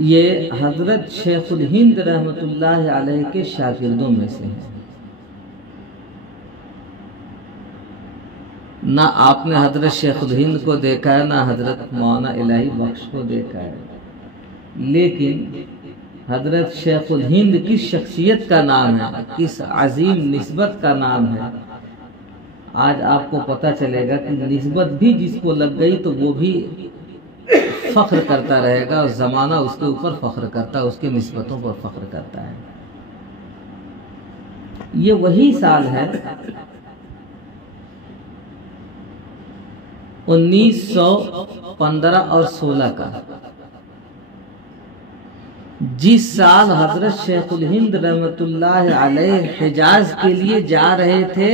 یہ حضرت شیخ الہند رحمۃ اللہ علیہ کے شاگردوں میں سے ہیں۔ نہ آپ نے حضرت شیخ الہند کو دیکھا ہے، نہ حضرت مولانا الہی بخش کو دیکھا ہے، لیکن حضرت شیخ الہند کس شخصیت کا نام ہے، کس عظیم نسبت کا نام ہے، آج آپ کو پتہ چلے گا کہ نسبت بھی جس کو لگ گئی تو وہ بھی فخر کرتا رہے گا، اور زمانہ اس کے اوپر فخر کرتا ہے، اس کے نسبتوں پر فخر کرتا ہے۔ یہ وہی سال ہے 1915 اور 16 کا، جس سال حضرت شیخ الہند رحمۃ اللہ علیہ حجاز کے لیے جا رہے تھے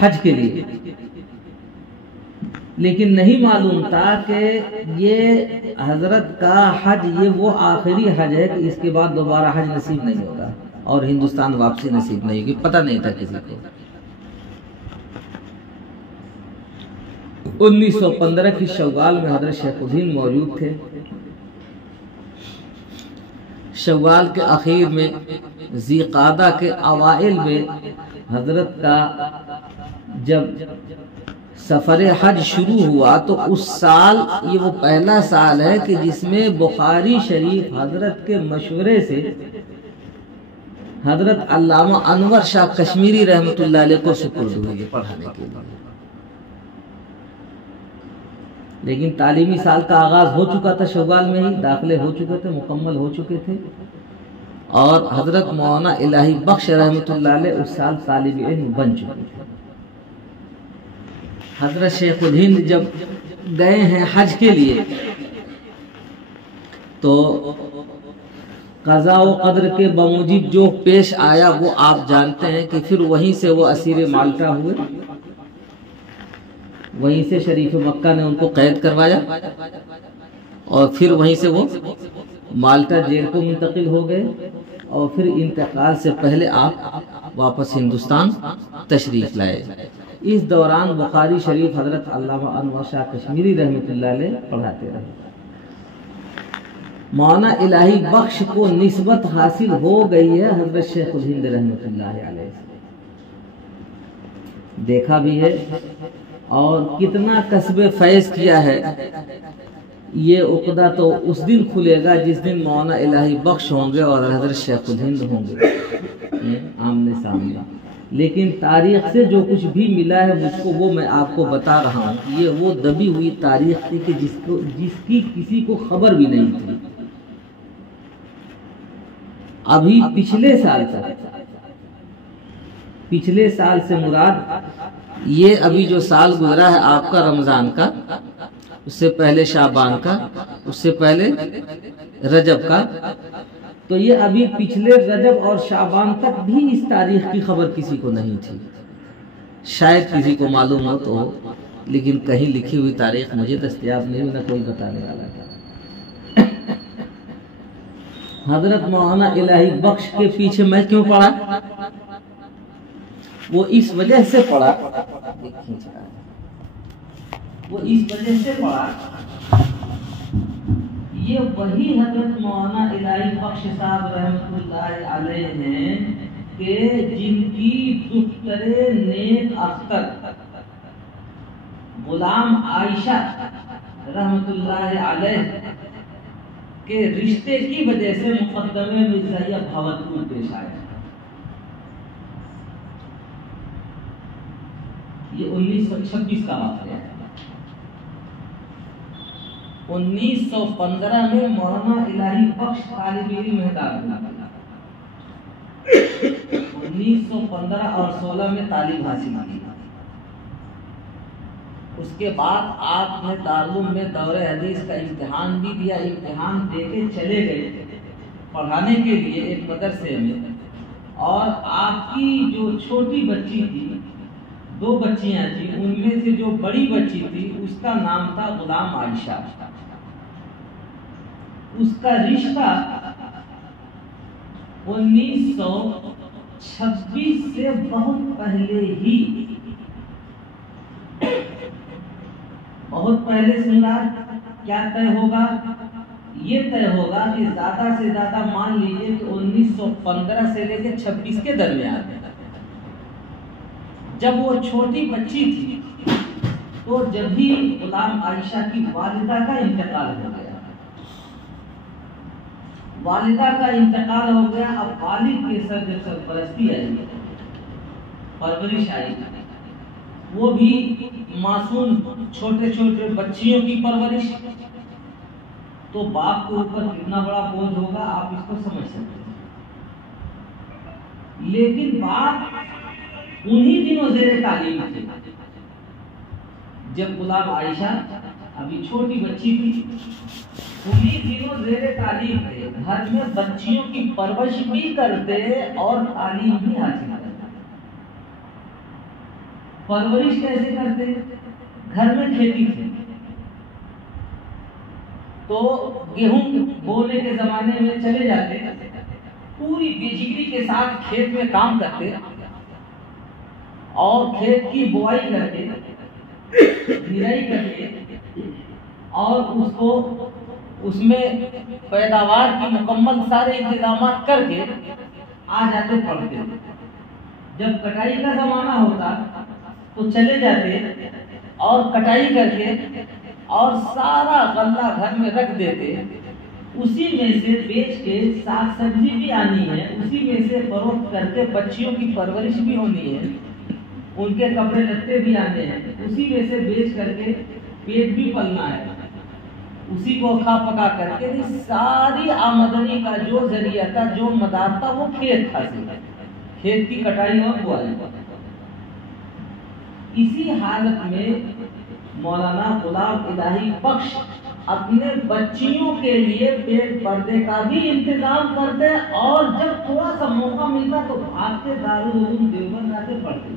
حج کے لیے، لیکن نہیں معلوم تھا کہ یہ حضرت کا حج یہ وہ آخری حج ہے کہ اس کے بعد دوبارہ حج نصیب نہیں ہوگا اور ہندوستان واپسی نصیب نہیں ہوگی، پتہ نہیں تھا کسی کو۔ 1915 کی شوال میں حضرت شیخ الہند موجود تھے۔ شوال کے اخیر میں، ذی قعدہ کے اوائل میں حضرت کا جب سفر حج شروع ہوا تو اس سال یہ وہ پہلا سال ہے کہ جس میں بخاری شریف حضرت کے مشورے سے حضرت علامہ انور شاہ کشمیری رحمۃ اللہ علیہ کو سپرد ہوئے پڑھانے کے لیے، لیکن تعلیمی سال کا آغاز ہو چکا تھا، شوال میں ہی داخلے ہو چکے تھے، مکمل ہو چکے تھے، اور حضرت مولانا الہی بخش رحمۃ اللہ علیہ اس سال طالب علم بن چکے تھے۔ حضرت شیخ الہند جب گئے ہیں حج کے لیے تو قضاء و قدر کے بموجب جو پیش آیا وہ آپ جانتے ہیں کہ پھر وہیں سے وہ اسیر مالٹا ہوئے، وہیں سے شریف مکہ نے ان کو قید کروایا، اور پھر وہیں سے وہ مالٹا جیل کو منتقل ہو گئے، اور پھر انتقال سے پہلے آپ واپس ہندوستان تشریف لائے۔ اس دوران بخاری شریف حضرت علامہ انور شاہ کشمیری رحمۃ اللہ علیہ پڑھاتے رہے۔ مولانا الہی بخش کو نسبت حاصل ہو گئی ہے حضرت شیخ الہند رحمۃ اللہ علیہ سے، دیکھا بھی ہے، اور کتنا کسب فیض کیا ہے۔ یہ عقدہ تو اس دن کھلے گا جس دن مولانا الہی بخش ہوں گے اور حضرت شیخ الہند ہوں گے آمنے سامنے، لیکن تاریخ سے جو کچھ بھی ملا ہے مجھ کو وہ میں آپ کو بتا رہا ہوں۔ یہ وہ دبی ہوئی تاریخ تھی کہ جس کی کسی کو خبر بھی نہیں تھی۔ ابھی پچھلے سال سے مراد یہ ابھی جو سال گزرا ہے آپ کا رمضان کا، اس سے پہلے شعبان کا، اس سے پہلے رجب کا، تو یہ ابھی پچھلے رجب اور شعبان تک بھی اس تاریخ کی خبر کسی کو نہیں تھی، شاید کسی کو معلوم ہو تو، لیکن کہیں لکھی ہوئی تاریخ مجھے دستیاب نہیں، نہ کوئی بتانے والا تھا۔ حضرت مولانا الہی بخش کے پیچھے میں کیوں پڑا؟ وہ اس وجہ سے پڑا یہ وہی حضرت مولانا الہی بخش صاحب رحمۃ اللہ علیہ ہیں کہ جن کی دختر نیک اختر غلام عائشہ رحمۃ اللہ علیہ کے رشتے کی وجہ سے مقدمے مرزائیہ بھاولپور پیش آیا۔ یہ 1926 کا واقعہ ہے۔ 1915 میں مولانا الہی بخش طالب علم ہے دارالعلوم، 1915 اور 16 میں تعلیم حاصل کی۔ اس کے بعد آپ نے دارالعلوم میں دورہ حدیث کا امتحان بھی دیا، امتحان دے کے چلے گئے پڑھانے کے لیے ایک مدرسے میں، اور آپ کی جو چھوٹی بچی تھی، 2 بچیاں تھیں، ان میں سے جو بڑی بچی تھی اس کا نام تھا غلام عائشہ۔ اس کا رشتہ 1926 سے بہت پہلے سے مراد کیا طے ہوگا؟ یہ طے ہوگا کہ زیادہ سے زیادہ مان لیجئے کہ 1915 سے لے کے 26 کے درمیان جب وہ چھوٹی بچی تھی تو جب ہی غلام عائشہ کی والدہ کا انتقال ہو گیا۔ والدہ کا انتقال ہو گیا، اب والد کے سر جب سرپرستی آئی، پرورش آئی، وہ بھی معصوم چھوٹے چھوٹے بچیوں کی پرورش، تو باپ کے اوپر کتنا بڑا بوجھ ہوگا آپ اس کو سمجھ سکتے ہیں۔ لیکن باپ انہی دنوں زیر تعلیم تھے جب غلام عائشہ ابھی چھوٹی بچی تھی، انہی دنوں زیر تعلیم تھے، گھر میں بچیوں کی پرورش بھی کرتے اور تعلیم بھی حاصل کرتے۔ پرورش کیسے کرتے؟ گھر میں کھیتی تھی تو گیہوں بونے کے زمانے میں چلے جاتے، پوری بے جگری کے ساتھ کھیت میں کام کرتے اور کھیت کی بوائی کرتے، نرائی کرتے اور اس میں پیداوار کی مکمل سارے انتظامات کر کے آ جاتے پڑھتے۔ جب کٹائی کا زمانہ ہوتا تو چلے جاتے اور کٹائی کر کے اور سارا غلہ گھر میں رکھ دیتے، اسی میں سے بیچ کے ساگ سبزی بھی آنی ہے، اسی میں سے فروخت کر کے بچیوں کی پرورش بھی ہونی ہے، ان کے کپڑے لتے بھی آنے ہیں، اسی میں سے بیچ کر کے پیٹ بھی پلنا ہے، اسی کو کھا پکا کر کے ساری آمدنی کا جو ذریعہ تھا، جو مدار تھا، وہ کھیت تھا، کھیت کی کٹائی اور بوائی۔ اسی حالت میں مولانا غلام الہی بخش اپنے بچیوں کے لیے پیٹ پردے کا بھی انتظام کرتے اور جب تھوڑا سا موقع ملتا تو بھاگتے دارالعلوم دیوبند آتے پڑھتے،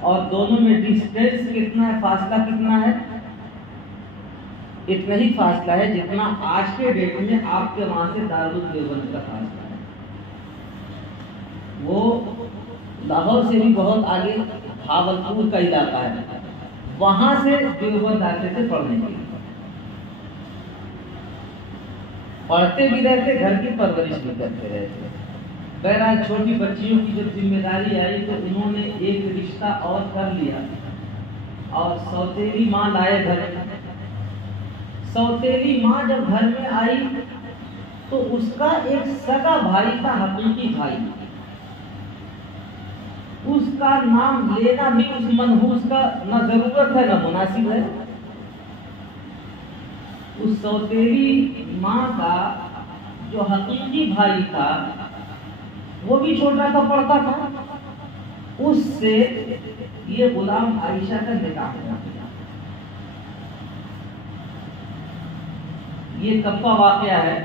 اور دونوں میں ڈسٹینس کتنا ہے، فاصلہ کتنا ہے؟ اتنا ہی فاصلہ ہے جتنا آج کے ڈیٹ میں آپ کے وہاں سے دارالعلوم دیوبند کا فاصلہ ہے۔ وہ لاہور سے بھی بہت آگے بھاولپور کا علاقہ ہے، وہاں سے دیوبند آتے تھے پڑھنے کے لیے، پڑھتے بھی رہتے، گھر کی پرورش بھی کرتے رہتے۔ بہرحال چھوٹی بچیوں کی جب ذمہ داری آئی تو انہوں نے ایک رشتہ اور کر لیا اور سوتیلی ماں لائے گھر میں۔ سوتیلی ماں جب گھر میں آئی تو اس کا ایک سگا بھائی تھا، حقیقی بھائی، اس کا نام لینا بھی اس منحوس کا نہ ضرورت ہے نہ مناسب ہے۔ اس سوتیلی ماں کا جو حقیقی بھائی تھا وہ بھی چھوٹا تھا، پڑھتا تھا، اس سے یہ غلام عائشہ کا نکاح ہوا۔ یہ کب کا واقعہ ہے؟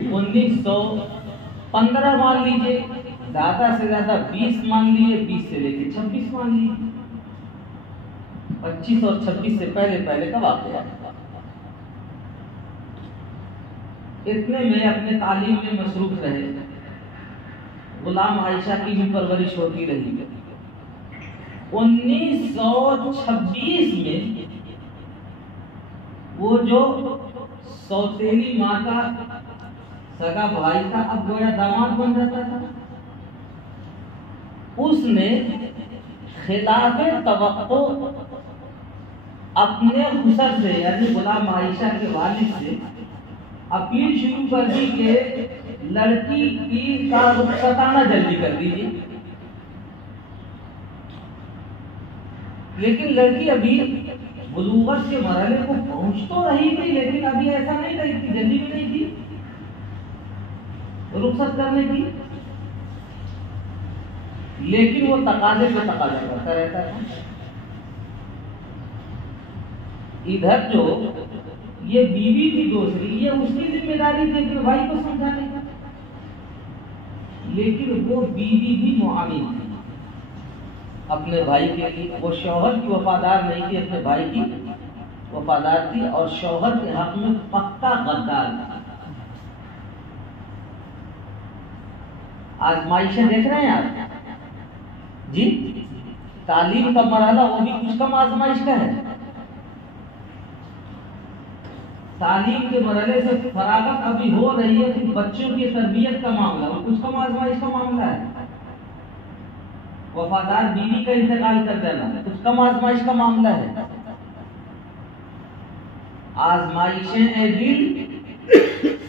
1915 مان لیجیے، زیادہ سے زیادہ 20 مان لیے، 20 سے لے کے 26 مان لیے، 25 اور 26 سے پہلے کا واقعہ ہے۔ اتنے میں اپنے تعلیم میں مصروف رہے، غلام عائشہ کی بھی پرورش ہوتی رہی۔ 1926 میں وہ جو سوتیلی ماں کا سگا بھائی تھا اب گویا داماد بن جاتا تھا، اس نے خلاف توقع اپنے خسر سے یعنی غلام عائشہ کے والد سے اپیل شروع کر دی کہ لڑکی کی کا رخصتانہ جلدی کر دیجیے، لیکن لڑکی ابھی بلوغت کے مرحلے کو پہنچ تو رہی تھی، لیکن ابھی ایسا نہیں رہی تھی، جلدی بھی نہیں تھی رخصت کرنے کی، لیکن وہ تقاضے پہ تقاضا کرتا رہتا تھا۔ ادھر جو یہ بیوی تھی دوسری، یہ اس کی ذمہ داری تھی کہ بھائی کو سمجھانے کا، لیکن وہ بیوی بھی معاون تھی اپنے بھائی کے لیے، وہ شوہر کی وفادار نہیں تھی، اپنے بھائی کی وفادار تھی اور شوہر کے حق میں پکا غدار تھا۔ آزمائشیں دیکھ رہے ہیں آپ جی، تعلیم کا مرحلہ وہ بھی کچھ کم آزمائش کا ہے۔ تعلیم کے مرحلے سے فراغت ابھی ہو رہی ہے کہ بچوں کی تربیت کا معاملہ اور کچھ کم آزمائش کا معاملہ ہے. وفادار بیوی کا انتقال کر دینا کچھ کم آزمائش کا معاملہ ہے. آزمائشیں اے دل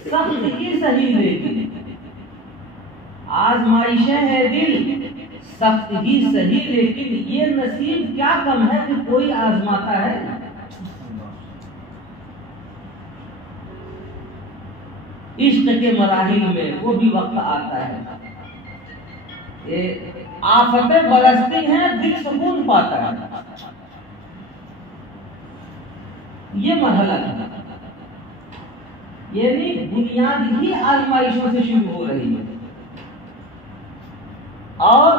سخت ہی صحیح لیکن آزمائشیں اے دل سخت ہی صحیح لیکن یہ نصیب کیا کم ہے کہ کوئی آزماتا ہے. عشق کے مراحل میں وہ بھی وقت آتا ہے آفتیں برستی ہیں دل سکون پاتا ہے. یہ مرحلہ ہے یعنی بنیاد ہی آزمائشوں سے شروع ہو رہی ہے اور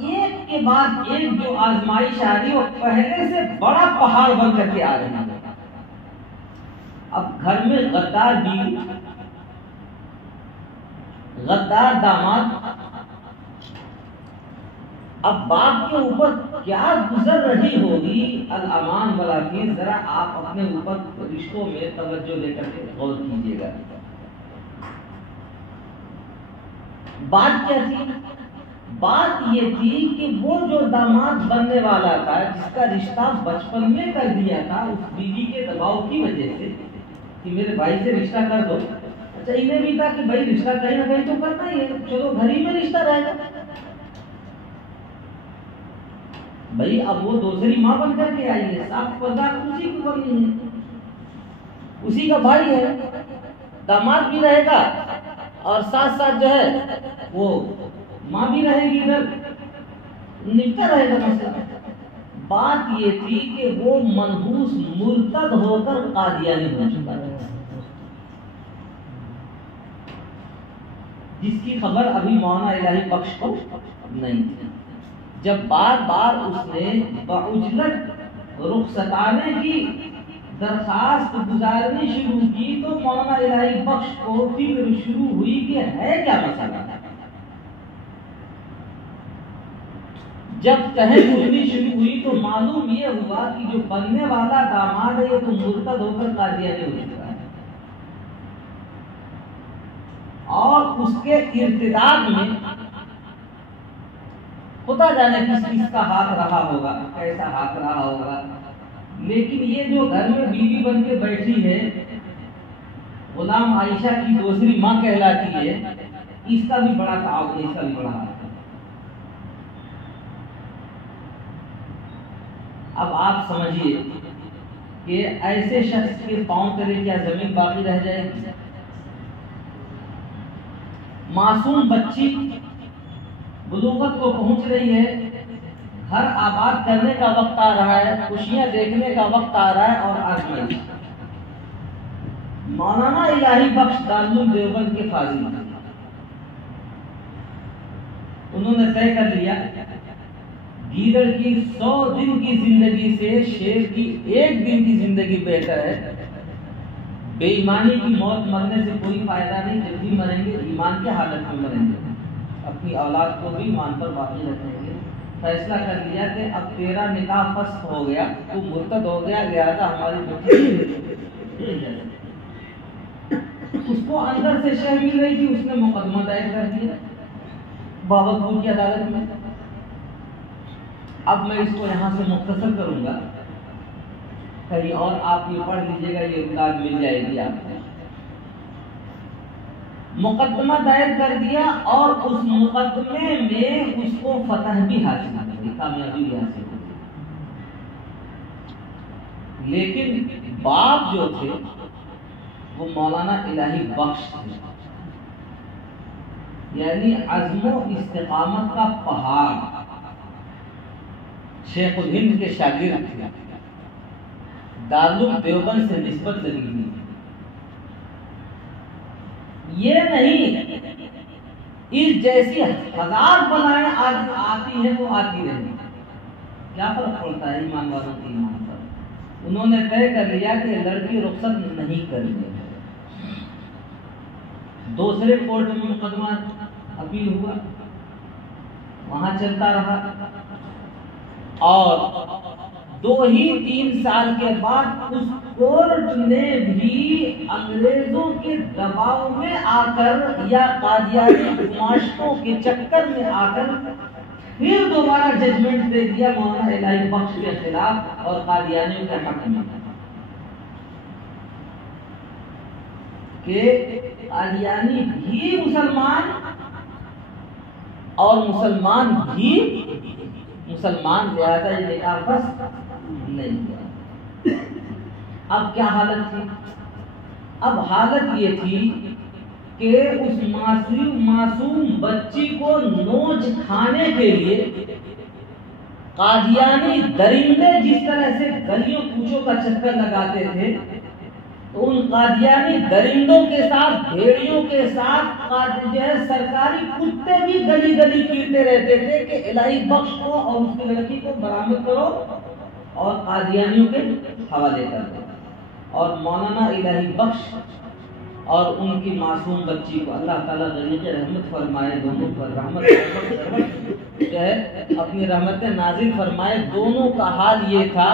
ایک کے بعد ایک جو آزمائش آ رہی ہے وہ پہلے سے بڑا پہاڑ بن کر کے آ رہی ہے. اب گھر میں غدار بیوی غدار داماد اب باپ کے اوپر کیا گزر رہی ہوگی الامان والعافیت ذرا آپ اپنے اوپر رشتوں میں توجہ لے کر کے غور کیجیے گا. بات کیا تھی؟ بات یہ تھی کہ وہ جو داماد بننے والا تھا جس کا رشتہ بچپن میں کر دیا تھا اس بیوی کے دباؤ کی وجہ سے کہ میرے بھائی سے رشتہ کر دو. اچھا انہیں بھی تھا کہ بھائی رشتہ کہیں نہ کہیں تو کرنا ہی ہے چلو گھر ہی میں رشتہ رہے گا. بھائی اب وہ دوسری ماں بن کر کے آئی ہے صاف پردار اسی کی بنی ہے اسی کا بھائی ہے داماد بھی رہے گا اور ساتھ ساتھ جو ہے وہ ماں بھی رہے گی ادھر نپٹا رہے گا مسئلہ. بات یہ تھی کہ وہ منحوس مرتد ہو کر قادیانی بن چکا ہے جس کی خبر ابھی مولانا الہی بخش کو نہیں تھی. جب بار بار اس نے بعجلت رخصتانے کی درخواست گزارنی شروع کی تو مولانا الہی بخش کو فکر شروع ہوئی کہ ہے کیا مسئلہ. جب تہہ پوچھنی شروع ہوئی تو معلوم یہ ہوا کہ جو بننے والا داماد ہے تو مرتد ہو کر قادیانی ہو چکا ہے اور اس کے ارتداد میں خدا جانے کس کس کا ہاتھ رہا ہوگا کیسا ہاتھ رہا ہوگا. لیکن یہ جو گھر میں بیوی بن کے بیٹھی ہے غلام عائشہ کی دوسری ماں کہلاتی ہے اس کا بھی بڑا تعاون ہے اس کا بھی بڑا ہاتھ ہے. اب آپ سمجھیے کہ ایسے شخص کے پاؤں تلے کیا زمین باقی رہ جائے گی. معصوم بچی بلوغت کو پہنچ رہی ہے گھر آباد کرنے کا وقت آ رہا ہے خوشیاں دیکھنے کا وقت آ رہا ہے اور آزمائش. مولانا الہی بخش دارالعلوم دیوبند کے فاضل انہوں نے طے کر لیا گیدڑ کی 100 دن کی زندگی سے شیر کی 1 دن کی زندگی بہتر ہے. بے ایمانی کی موت مرنے سے کوئی فائدہ نہیں. جب بھی مریں گے ایمان کی حالت میں مریں گے اپنی اولاد کو بھی ایمان پر باقی رکھیں گے. فیصلہ کر لیا کہ اب تیرا نکاح فسخ ہو گیا تو مرتد ہو گیا لہذا ہماری بیٹی اس کو اندر سے شہ مل رہی تھی اس نے مقدمہ دائر کر دیا بھاولپور کی عدالت میں. اب میں اس کو یہاں سے مختصر کروں گا کہیں اور آپ یہ پڑھ لیجیے گا یہ اطلاع مل جائے گی آپ کو. مقدمہ دائر کر دیا اور اس مقدمے میں اس کو فتح بھی حاصل ہوئی کامیابی بھی حاصل ہوئی. لیکن باپ جو تھے وہ مولانا الہی بخش تھے یعنی عزم و استقامت کا پہاڑ شیخ الہند کے شاگرد تھے دارالعلوم دیوبند سے نسبت لگی ہوئی. یہ نہیں اس جیسی 1000 بلائیں آتی ہیں وہ آتی رہی کیا فرق پڑتا ہے ایمان والوں کے ایمان پر. انہوں نے طے کر لیا کہ لڑکی رخصت نہیں کرنی. دوسرے کورٹ میں مقدمہ اپیل ہوا وہاں چلتا رہا اور 2-3 سال کے بعد اس کورٹ نے بھی انگریزوں کے دباؤ میں آ کر یا قادیانی گماشتوں کے چکر میں آ کر پھر دوبارہ ججمنٹ دے دیا مولانا الہی بخش کے خلاف اور قادیانیوں کے حق میں کہ قادیانی بھی مسلمان اور مسلمان بھی مسلمان، لہذا یہ نکاح بس نہیں کیا۔ اب کیا حالت تھی؟ اب حالت یہ تھی کہ اس معصوم بچی کو نوچ کھانے کے لیے قادیانی درندے جس طرح سے گلیوں کوچوں کا چکر لگاتے تھے، تو ان قادیانی درندوں کے ساتھ بھیڑیوں کے ساتھ جو ہے سرکاری کتے بھی گلی گلی پھرتے رہتے تھے کہ الہی بخش کو اور اس کی لڑکی کو برآمد کرو اور قادیانیوں کے حوالے کر دو۔ اور مولانا الہی بخش اور ان کی معصوم بچی کو اللہ تعالیٰ غریق رحمت فرمائے، دونوں پر رحمت جو ہے اپنی رحمت نازل فرمائے۔ دونوں کا حال یہ تھا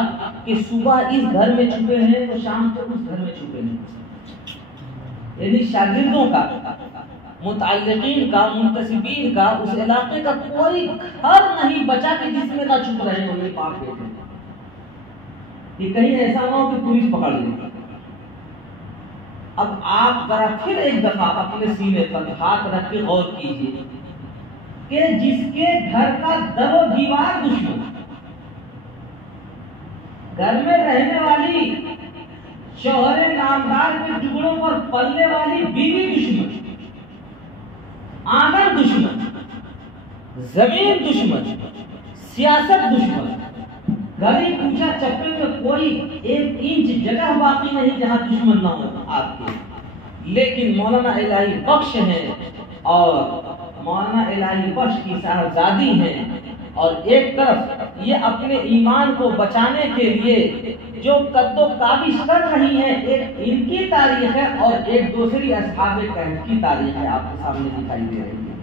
کہ صبح اس گھر میں چھپے ہیں تو شام کو اس گھر میں چھپے ہیں، یعنی شاگردوں کا، متعلقین کا، منتسبین کا، اس علاقے کا کوئی گھر نہیں بچا کہ جس میں نہ چھپ رہے ہوں یہ پاک بیٹے، کہ کہیں ایسا نہ ہو کہ پولیس پکڑ لے۔ اب آپ ذرا پھر ایک دفعہ اپنے سینے پر ہاتھ رکھ کے غور کیجیے کہ جس کے گھر کا در و دیوار دشمن، گھر میں رہنے والی شوہر نامدار کے ٹکڑوں پر پلنے والی بیوی دشمن، آنگن دشمن، زمین دشمن، سیاست دشمن، گلی کوچا چپے میں کوئی 1 انچ جگہ باقی نہیں جہاں دشمن نہ ہو آپ کے، لیکن مولانا الہی بخش ہیں اور مولانا الہی بخش کی صاحبزادی ہیں، اور ایک طرف یہ اپنے ایمان کو بچانے کے لیے جو قد و کابش کر رہی ہیں، ایک ان کی تاریخ ہے اور ایک دوسری اصحاب کہف کی تاریخ ہے آپ کے سامنے دکھائی دے رہی ہے،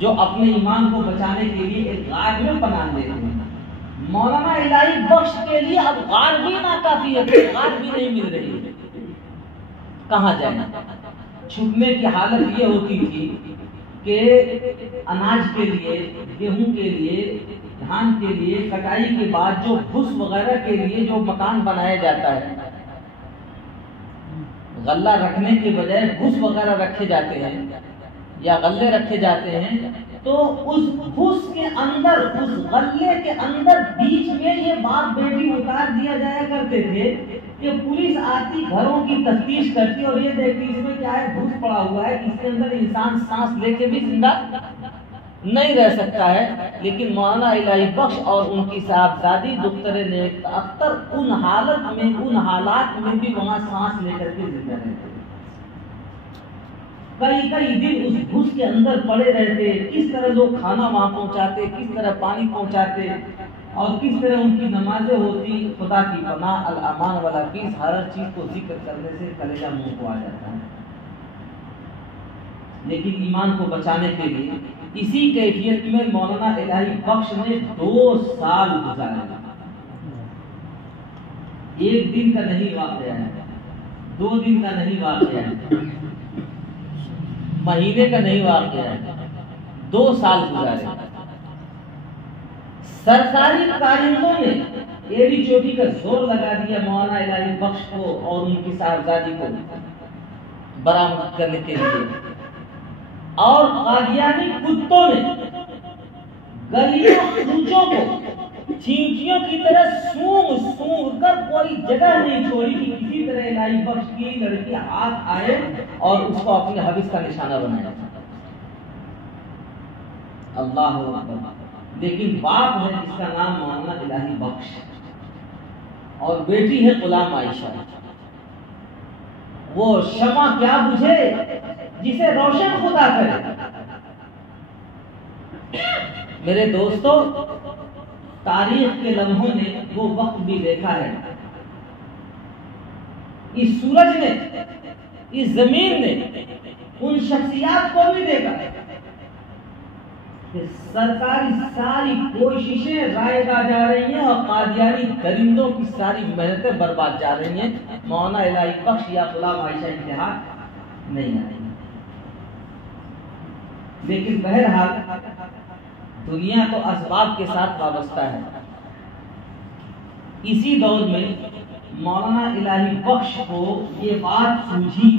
جو اپنے ایمان کو بچانے کے لیے ایک غار میں پناہ لیتے ہیں۔ مولانا الہی بخش کے لیے اب غار بھی ناکافی ہے، غار بھی نہیں مل رہی ہے، کہاں جائیں؟ چھپنے کی حالت یہ ہوتی تھی کہ اناج کے لیے، گیہوں کے لیے، دھان کے لیے کٹائی کے بعد جو بھس وغیرہ کے لیے جو مکان بنایا جاتا ہے، غلہ رکھنے کے بجائے بھس وغیرہ رکھے جاتے ہیں یا غلے رکھے جاتے ہیں، تو اس بھس کے اندر، اس غلے کے اندر بیچ میں یہ باپ بیٹی اتار دیا جایا کرتے تھے کہ پولیس آتی، گھروں کی تفتیش کرتی اور یہ دیکھتی اس میں کیا ہے، بھس پڑا ہوا ہے، اس کے اندر انسان سانس لے کے بھی زندہ نہیں رہ سکتا ہے۔ لیکن مولانا الہی بخش اور ان کی صاحبزادی دختر نیک اختر ان حالت میں، ان حالات میں بھی وہاں سانس لے کر کے زندہ رہتے، کئی دن اس بھس کے اندر پڑے رہتے، کس طرح لوگ کھانا وہاں پہنچاتے، کس طرح پانی پہنچاتے اور کس طرح ان کی نمازیں ہوتی، خدا کی پناہ الامان والا پیس، ہر چیز کو ذکر کرنے سے کلیجہ منہ کو آ جاتا ہے۔ لیکن ایمان کو بچانے کے لیے اسی کیفیت میں مولانا الہی بخش نے 2 سال گزارے، ایک دن کا نہیں واقعہ ہے، 2 دن کا نہیں واقعہ ہے، مہینے کا نہیں واقعہ ہے، 2 سال گزارے۔ سرکاری کارندوں نے ایڑی چوٹی کا زور لگا دیا مولانا الہی بخش کو اور ان کی صاحبزادی کو برآمد کرنے کے لیے، اور قادیانی کتوں نے گلیوں کوچوں کو چینٹیوں کی طرح سونگ کر کوئی جگہ نہیں چھوڑی کہ کسی طرح الہی بخش کی لڑکی ہاتھ آئے اور اس کو اپنے حوث کا نشانہ بنایا۔ اللہ اکبر۔ لیکن باپ ہے جس کا نام مولانا الہی بخش اور بیٹی ہے غلام عائشہ۔ وہ شمع کیا بجھے جسے روشن خدا کرے۔ میرے دوستو، تاریخ کے لمحوں نے وہ وقت بھی دیکھا ہے، اس سورج نے، اس زمین نے ان شخصیات کو بھی دیکھا ہے کہ سرکاری ساری کوششیں رائے گاہ جا رہی ہیں اور قادیانی درندوں کی ساری محنتیں برباد جا رہی ہیں، مولانا الہی بخش یا غلام عائشہ اتحاد نہیں آئے گی۔ لیکن بہرحال دنیا تو اسباب کے ساتھ وابستہ ہے۔ اسی دور میں مولانا الہی بخش کو یہ بات سوجھی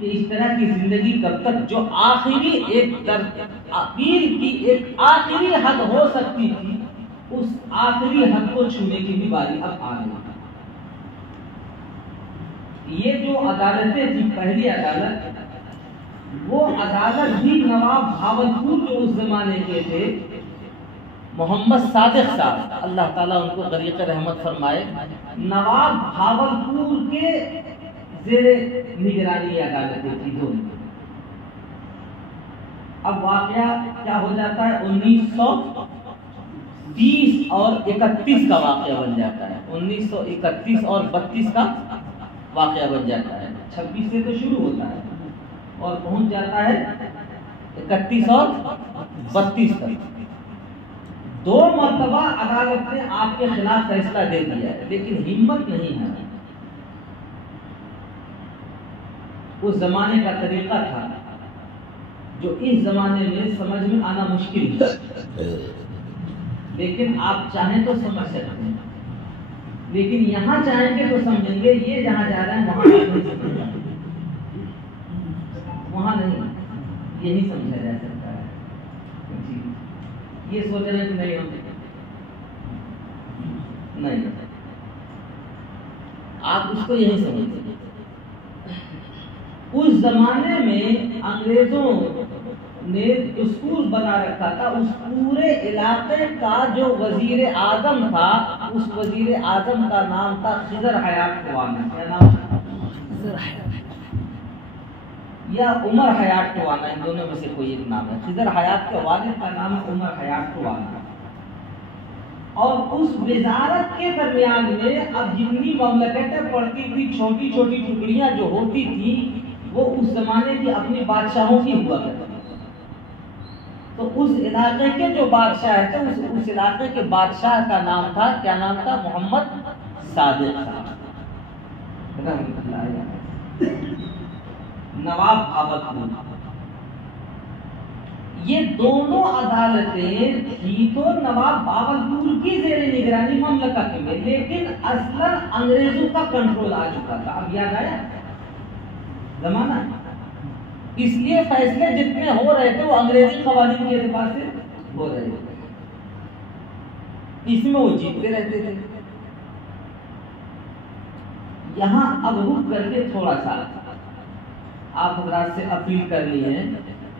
کہ اس طرح کی زندگی کب تک، جو آخری ایک عقیل کی ایک آخری حد ہو سکتی تھی، اس آخری حد کو چھونے کی بھی باری اب آ گئی۔ یہ جو عدالتیں تھی، پہلی عدالت، وہ عدالت بھی نواب بھاولپور جو اس زمانے کے تھے، محمد صادق صاحب، اللہ تعالیٰ ان کو غریق رحمت فرمائے، نواب بھاولپور کے زیر نگرانی عدالتیں تھی دونوں۔ اب واقعہ کیا ہو جاتا ہے، 1930 اور 31 کا واقعہ بن جاتا ہے، 1931 اور 32 کا واقعہ بن جاتا ہے۔ 26 سے تو شروع ہوتا ہے اور پہنچ جاتا ہے 31 اور 32 تک۔ 2 مرتبہ عدالت نے آپ کے خلاف فیصلہ دے دیا ہے، لیکن ہمت نہیں ہے۔ اس زمانے کا طریقہ تھا جو اس زمانے میں سمجھ میں آنا مشکل ہے، لیکن آپ چاہیں تو سمجھ سکتے ہیں، لیکن یہاں چاہیں گے تو سمجھیں گے، یہ جہاں جا رہے ہیں وہاں نہیں، یہی سمجھا جا سکتا ہے۔ یہ سوچ رہے کہ نہیں، آپ اس کو یہی سمجھتے ہیں۔ اس زمانے میں انگریزوں نے اسکول بنا رکھا تھا، اس پورے علاقے کا جو وزیر اعظم تھا، اس وزیر اعظم کا نام تھا خضر حیات ٹوانا۔ کیا نام تھا؟ یا عمر حیات ٹوانا، ان دونوں میں سے کوئی ایک نام ہے۔ خضر حیات کے والد کا نام ہے عمر حیات ٹوانا۔ اور اس وزارت کے درمیان میں اب جتنی مملکتیں پڑتی تھی، چھوٹی چھوٹی ٹکڑیاں جو ہوتی تھی، وہ اس زمانے کی اپنی بادشاہوں کی ہوا کرتی تھی۔ تو اس علاقے کے جو بادشاہ تھے، اس علاقے کے بادشاہ کا نام تھا، کیا نام تھا؟ محمد صادق صاحب، نواب بھاولپور۔ یہ دونوں عدالتیں تھی تو نواب بھاولپور کی زیر نگرانی مملکت میں، لیکن اصلاً انگریزوں کا کنٹرول آ چکا تھا۔ اب یاد آیا زمانہ، اس لیے فیصلے جتنے ہو رہے تھے وہ انگریزی قوانین کے اعتبار سے ہو رہے تھے، اس میں وہ جیتتے رہتے تھے۔ یہاں اب رک کر کے تھوڑا سا آپ حضرات سے اپیل کر لی ہے،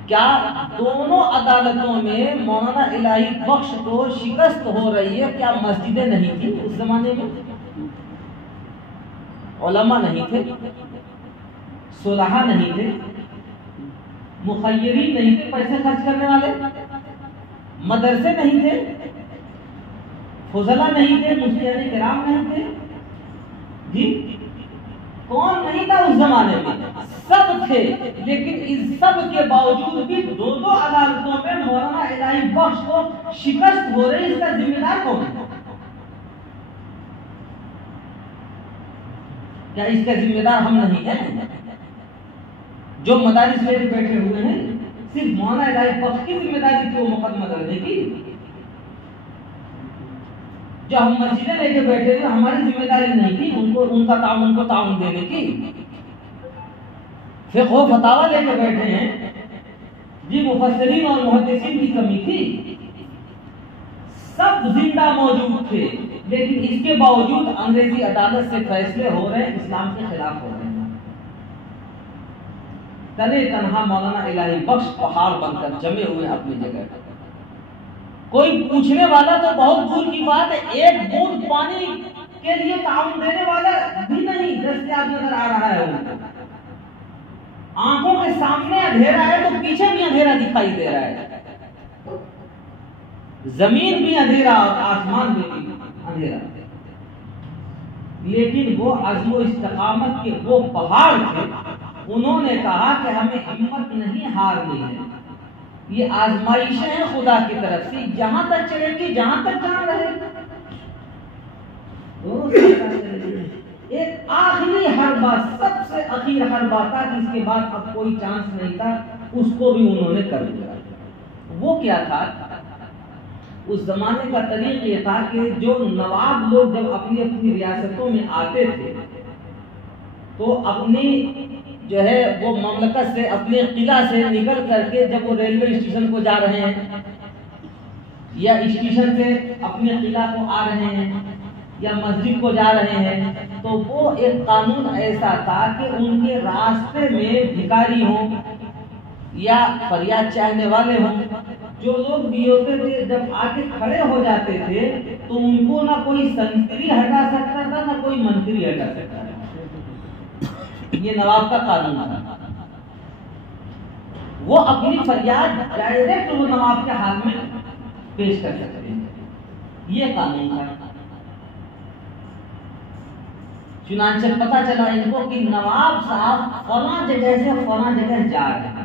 کیا دونوں عدالتوں میں مولانا الہی بخش کو شکست ہو رہی ہے؟ کیا مسجدیں نہیں تھی اس زمانے میں؟ علماء نہیں تھے، صلحاء نہیں تھے، مخیرین نہیں تھے، پیسے خرچ کرنے والے، مدرسے نہیں تھے، فضلاء نہیں تھے، مفتیان کرام نہیں تھے، جی کون نہیں تھا اس زمانے میں؟ سب تھے، لیکن ان سب کے باوجود بھی دونوں عدالتوں میں مولانا الہی بخش کو شکست ہو رہی، اس کا ذمہ دار کون ہے؟ کیا اس کا ذمہ دار ہم نہیں ہیں؟ جو مدارس لے کے بیٹھے ہوئے ہیں، صرف مولانا الہی بخش کی ذمہ داری تھی وہ مقدمہ لڑنے کی؟ جو ہم مسجدیں لے کے بیٹھے ہوئے، ہماری ذمہ داری نہیں تھی ان کا تعاون کو تعاون دینے کی؟ فقہ و فتاوی لے کے بیٹھے ہیں، جی مفسرین اور محدثین کی کمی تھی؟ سب زندہ موجود تھے، لیکن اس کے باوجود انگریزی عدالت سے فیصلے ہو رہے ہیں، اسلام کے خلاف ہو رہے ہیں۔ تنے تنہا مولانا الہی بخش پہاڑ بن کر جمے ہوئے اپنی جگہ۔ کوئی پوچھنے والا تو بہت دور کی بات ہے، ایک بوند پانی کے لیے تعاون دینے والا بھی نہیں دستیاب نظر آ رہا ہے۔ آنکھوں کے سامنے اندھیرا ہے تو پیچھے بھی اندھیرا دکھائی دے رہا ہے، زمین بھی اندھیرا اور آسمان بھی اندھیرا، لیکن وہ عزم و استقامت کے وہ پہاڑ تھے، انہوں نے کہا کہ ہمیں ہمت نہیں ہارنی ہے، یہ آزمائشیں ہیں خدا کی طرف سے، جہاں تک چلے گی جہاں تک جان رہے گی۔ ایک آخری حربہ، سب سے اخیر حربہ تھا کہ اس کے بعد اب کوئی چانس نہیں تھا، اس کو بھی انہوں نے کر دیا۔ وہ کیا تھا؟ اس زمانے کا طریق یہ تھا کہ جو نواب لوگ جب اپنی اپنی ریاستوں میں آتے تھے تو اپنی جو ہے وہ مملکت سے، اپنے قلعہ سے نکل کر کے جب وہ ریلوے اسٹیشن کو جا رہے ہیں یا اسٹیشن سے اپنے قلعہ کو آ رہے ہیں یا مسجد کو جا رہے ہیں، تو وہ ایک قانون ایسا تھا کہ ان کے راستے میں بھکاری ہوں یا فریاد چاہنے والے ہوں، جو لوگ بھی ہوتے تھے جب آگے کھڑے ہو جاتے تھے تو ان کو نہ کوئی سنتری ہٹا سکتا تھا نہ کوئی منتری ہٹا سکتا تھا۔ یہ نواب کا قانون تھا۔ وہ اپنی فریاد ڈائریکٹ وہ نواب کے ہاتھ میں پیش کر سکتے ہیں، یہ قانون تھا۔ چنانچہ پتہ چلا ان کو کہ نواب صاحب فلاں جگہ سے فلاں جگہ جا رہے ہیں۔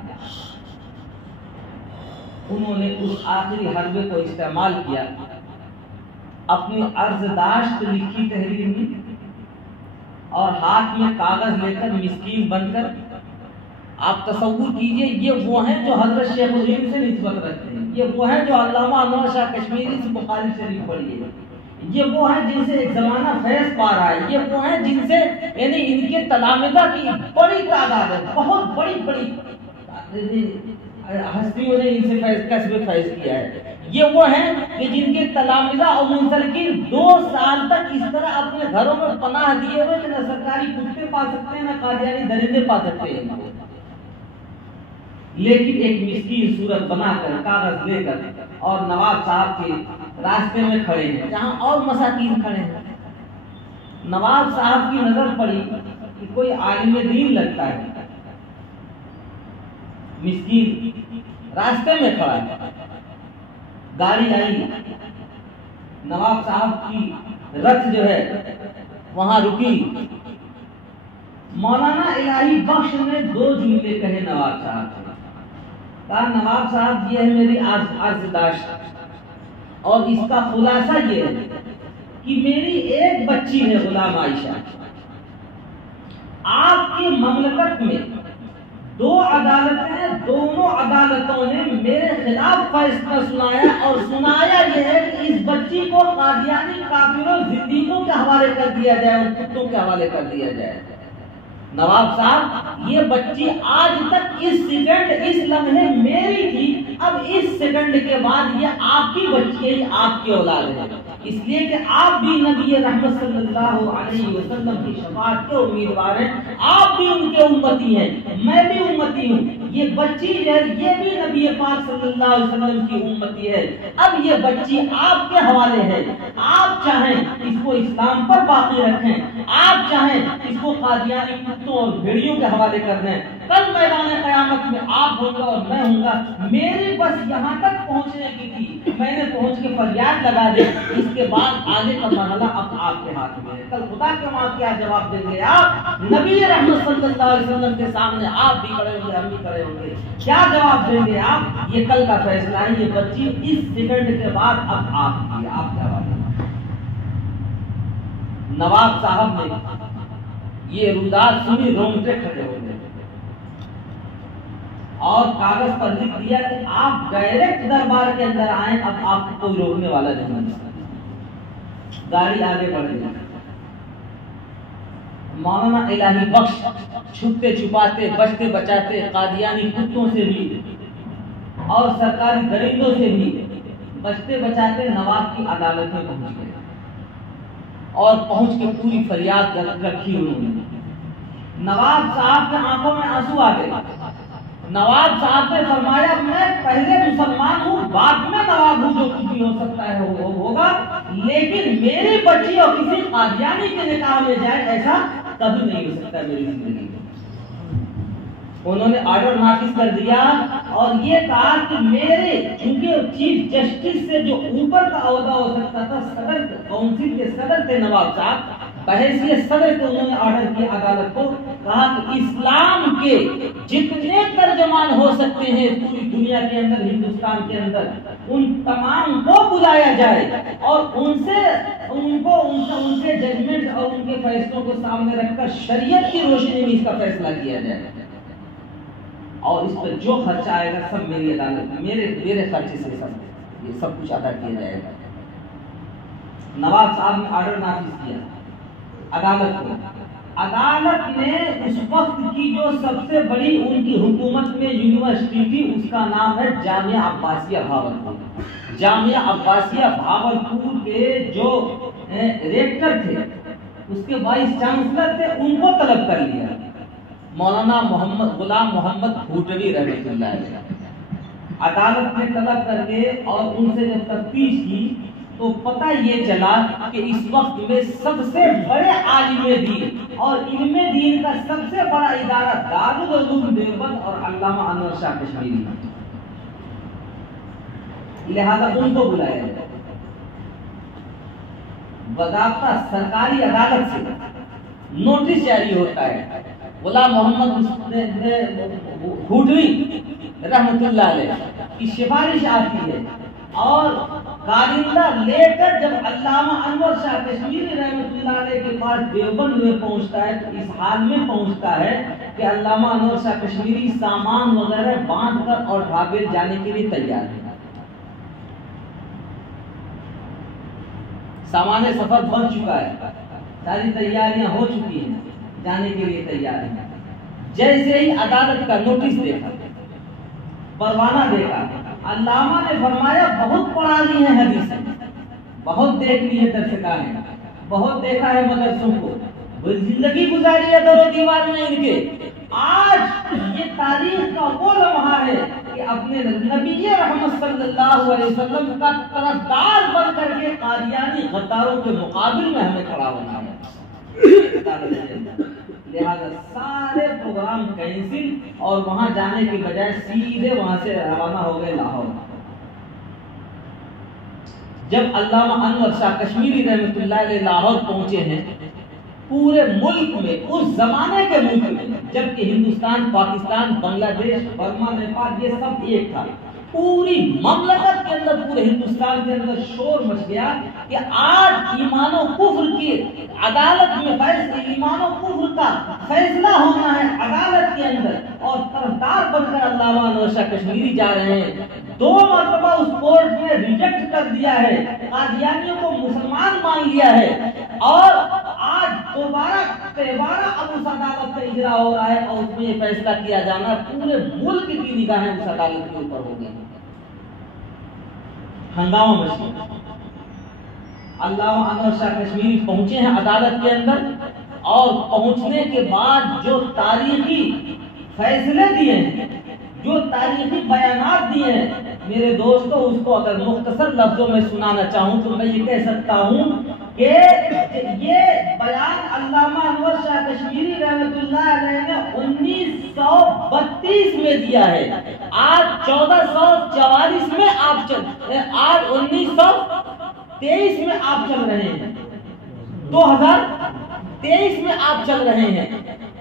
انہوں نے اس آخری حربے کو استعمال کیا، اپنی عرض داشت لکھی تحریر میں اور ہاتھ میں کاغذ لے کر مسکین بن کر، آپ تصور کیجئے یہ وہ ہیں جو حضرت شیخ الہند سے نسبت رکھتے ہیں، یہ وہ ہیں جو علامہ انور شاہ کشمیری سے بخاری شریف پڑھی ہے، یہ وہ ہیں جن سے ایک زمانہ فیض پا رہا ہے، یہ وہ ہیں جن سے یعنی ان کے تلامذہ کی بڑی تعداد ہے، بہت بڑی ہستیوں نے ان سے کسب فیض کیا ہے۔ یہ وہ ہیں کہ جن کے تلامذہ اور منسلکین 2 سال تک اس طرح اپنے گھروں میں پناہ دیے ہوئے کہ نہ سرکاری کتے پا سکتے ہیں نہ قادیانی درندے پا سکتے ہیں، لیکن ایک مسکین صورت بنا کر کاغذ لے کر اور نواب صاحب کے راستے میں کھڑے ہیں جہاں اور مساکین کھڑے ہیں۔ نواب صاحب کی نظر پڑی کہ کوئی عالم دین لگتا ہے، مسکین راستے میں کھڑا ہے۔ گاڑی آئی، نواب صاحب کی رتھ جو ہے وہاں رکی۔ مولانا الہی بخش نے 2 جملے کہے نواب صاحب سے، کہا نواب صاحب یہ ہے میری عرض داشت اور اس کا خلاصہ یہ ہے کہ میری ایک بچی ہے غلام عائشہ، آپ کی مملکت میں 2 عدالتیں ہیں، دونوں عدالتوں نے میرے خلاف فیصلہ سنایا اور سنایا یہ ہے کہ اس بچی کو قادیانی کافروں زندیقوں کے حوالے کر دیا جائے اور کتوں کے حوالے کر دیا جائے۔ نواب صاحب یہ بچی آج تک اس سیکنڈ اس لمحے میری تھی، اب اس سیکنڈ کے بعد یہ آپ کی بچی ہے، آپ کی اولاد ہے، اس لیے کہ آپ بھی نبی رحمت صلی اللہ علیہ وسلم کی شفاعت کے امیدوار ہیں، آپ بھی ان کے امتی ہیں، میں بھی امتی ہوں، یہ بچی جو ہے یہ بھی نبی پاک صلی اللہ علیہ وسلم کی امتی ہے، اب یہ بچی آپ کے حوالے ہے، آپ چاہیں اس کو اسلام پر باقی رکھیں، آپ چاہیں اس کو قادیانی کتوں اور بھیڑیوں کے حوالے کر دیں، کل میدان قیامت میں آپ ہوں گا اور میں ہوں گا، میری بس یہاں تک پہنچنے کی تھی، میں نے پہنچ کے فریاد لگا دی، اس کے بعد آگے کا مرحلہ اب آپ کے ہاتھ میں ہے۔ کل خدا کے وہاں کیا جواب دیں گے آپ؟ نبی رحمت صلی اللہ علیہ وسلم کے سامنے آپ بھی کھڑے ہوں گے، ہم بھی کھڑے ہوں گے، کیا جواب دیں گے آپ؟ یہ کل کا فیصلہ ہے، یہ بچی اس سیکنڈ کے بعد اب آپ کی، آپ کیا بات ہے۔ نواب صاحب نے یہ روداد سنی، رونگٹے کھڑے ہو گئے اور کاغذ پر لکھ دیا کہ آپ ڈائریکٹ دربار کے اندر آئیں، اب آپ کو کوئی روکنے والا نہیں۔ گاڑی آگے بڑھ گئی۔ مولانا الہی بخش چھپتے چھپاتے، بچتے بچاتے قادیانی کتوں سے بھی اور سرکاری درندوں سے بھی بچتے بچاتے نواب کی عدالت میں پہنچ گئے اور پہنچ کے پوری فریاد رکھی انہوں نے۔ نواب صاحب کے آنکھوں میں آنسو آ گئے۔ نواب صاحب نے فرمایا میں پہلے مسلمان ہوں، بعد میں نواب ہوں، جو کچھ بھی ہو سکتا ہے ہوگا، لیکن میری بچی اور کسی قادیانی کے نکاح میں جائے ایسا کبھی نہیں ہو سکتا میری زندگی میں۔ انہوں نے آرڈر نافذ کر دیا اور یہ کہا کہ میرے چونکہ چیف جسٹس سے جو اوپر کا عہدہ ہو سکتا تھا، صدر کونسل کے صدر تھے نواب صاحب، بحیثیت صدر کے انہوں نے آرڈر کیا عدالت کو، کہا کہ اسلام کے جتنے ترجمان ہو سکتے ہیں پوری دنیا کے اندر، ہندوستان کے اندر، ان تمام کو بلایا جائے اور ان کے ججمنٹ اور ان کے فیصلوں کو سامنے رکھ کر شریعت کی روشنی میں اس کا فیصلہ کیا جائے، اور اس پر جو خرچہ آئے گا سب میری عدالت میرے خرچے سے سب کچھ ادا کیا جائے گا۔ نواب صاحب نے آرڈر نافذ کیا عدالت کو۔ عدالت نے اس وقت کی جو سب سے بڑی ان کی حکومت میں یونیورسٹی تھی، اس کا نام ہے جامعہ عباسیہ بھاولپور۔ جامعہ عباسیہ بھاولپور کے جو ریکٹر تھے، اس کے وائس چانسلر تھے، ان کو طلب کر لیا مولانا غلام محمد بھوٹوی رحمۃ اللہ علیہ۔ عدالت نے طلب کر کے اور ان سے جب تفتیش کی تو پتہ یہ چلا کہ اس وقت میں سب سے بڑے عالم دین اور علم دین کا سب سے بڑا ادارہ دارالعلوم دیوبند اور علامہ انور شاہ کشمیری، لہذا ان کو بلایا جائے۔ باضابطہ سرکاری عدالت سے نوٹس جاری ہوتا ہے، غلام محمد بھوٹوی رحمۃ اللہ علیہ کی سفارش آتی ہے اور کارندہ لے کر جب علامہ انور شاہ کشمیری رحمۃ اللہ علیہ کے پاس دیوبند میں پہنچتا ہے تو اس حال میں پہنچتا ہے کہ علامہ انور شاہ کشمیری سامان وغیرہ باندھ کر اور ڈھابے جانے کے لیے تیار ہے۔ سامان سفر بن چکا ہے، ساری تیاریاں ہو چکی ہیں، جانے کے لیے تیار ہیں۔ جیسے ہی عدالت کا نوٹس دیکھا، پروانہ دیکھا، علامہ نے فرمایا بہت پڑھا لی ہیں حدیثیں، بہت دیکھ لی ہے درسگاہیں، بہت دیکھا ہے مدرسوں کو، زندگی گزاری ہے دور و دیوار میں ان کے، آج یہ تاریخ کا وہ لمحہ ہے کہ اپنے نبی رحمت صلی اللہ علیہ وسلم کا طرفدار بن کر کے قادیانی غداروں کے مقابل میں ہمیں کھڑا ہونا ہے۔ لہذا سارے پروگرام کینسل اور وہاں جانے کے بجائے سیدھے وہاں سے روانہ ہو گئے لاہور۔ جب علامہ انور شاہ کشمیری رحمۃ اللہ علیہ لاہور پہنچے ہیں، پورے ملک میں، اس زمانے کے ملک میں جبکہ ہندوستان، پاکستان، بنگلہ دیش، برما، نیپال یہ سب ایک تھا، پوری مملکت کے اندر، پورے ہندوستان کے اندر شور مچ گیا کہ آج ایمان و کفر کی عدالت میں ایمان و کفر کا فیصلہ ہونا ہے عدالت کے اندر، اور طرفدار بن کر علامہ انور شاہ کشمیری جا رہے ہیں۔ 2 مرتبہ اس کورٹ نے ریجیکٹ کر دیا ہے، قادیانیوں کو مسلمان مان لیا ہے، اور آج دوبارہ اب اس عدالت کا اجرا ہو رہا ہے اور اس میں یہ فیصلہ کیا جانا، پورے ملک کی نگاہیں اس عدالت کے اوپر ہو گئی۔ ہنگامہ مچ گیا۔ علامہ انور شاہ کشمیری پہنچے ہیں عدالت کے اندر، اور پہنچنے کے بعد جو تاریخی فیصلے دیے ہیں، جو تاریخی بیانات دیے ہیں، میرے دوستو اس کو اگر مختصر لفظوں میں سنانا چاہوں تو میں یہ کہہ سکتا ہوں کہ یہ بیان علامہ انور شاہ کشمیری رحمۃ اللہ علیہ نے 1932 میں دیا ہے۔ آج 1444 میں آج 1923 میں آپ چل رہے ہیں، 2023 میں آپ چل رہے ہیں،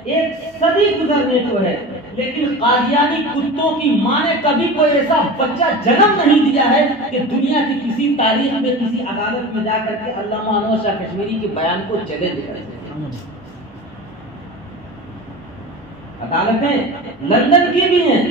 ایک صدی گزرنے کو ہے، لیکن قادیانی کتوں کی ماں نے کبھی کوئی ایسا بچہ جنم نہیں دیا ہے کہ دنیا کی کسی تاریخ میں کسی عدالت میں جا کر کے علامہ انور شاہ کشمیری کے بیان کو چیلنج کرے۔ عدالتیں لندن کی بھی ہیں،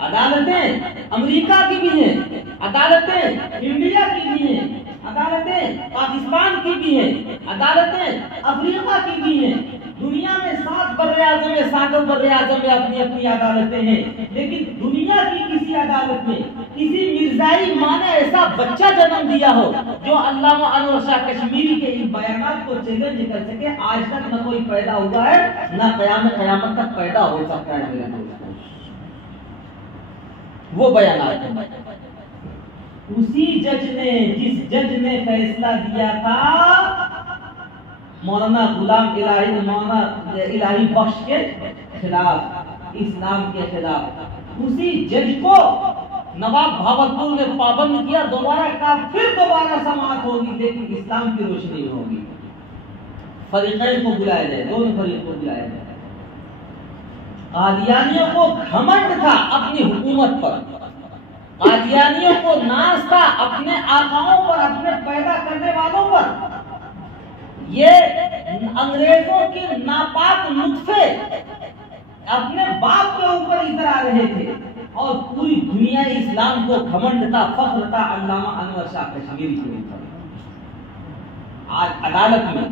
عدالتیں امریکہ کی بھی ہیں، عدالتیں انڈیا کی بھی ہیں، عدالتیں پاکستان کی بھی ہیں، عدالتیں افریقہ کی بھی ہیں۔ دنیا میں 7 براعظم میں، 7 براعظم میں اپنی اپنی عدالتیں ہیں، لیکن دنیا کی کسی عدالت میں کسی مرزائی ماں نے ایسا بچہ جنم دیا ہو جو علامہ انور شاہ کشمیری کے ان بیانات کو چیلنج کر سکے، آج تک نہ کوئی پیدا ہوا ہے، نہ قیامت تک پیدا ہو سکتا ہے۔ میرے دوست، وہ بیانات ہیں اسی جج نے، جس جج نے فیصلہ دیا تھا مولانا غلام الہی بخش کے خلاف، اسلام کے خلاف، اسی جج کو نواب بھاولپور نے پابند کیا، دوبارہ کہا پھر دوبارہ سماعت ہوگی لیکن اسلام کی روشنی میں ہوگی۔ فریقین کو بلایا جائے، دونوں فریق کو بلایا جائے۔ قادیانیوں کو گھمنڈ تھا اپنی حکومت پر، قادیانیوں کو ناز تھا اپنے آقاؤں پر، اپنے پیدا کرنے والوں پر۔ یہ انگریزوں کے ناپاک نطفے اپنے باپ کے اوپر اتر آ رہے تھے، اور پوری دنیا اسلام کو گھمنڈ تھا، فخر تھا علامہ انور شاہ کشمیری کے اوپر۔ آج عدالت میں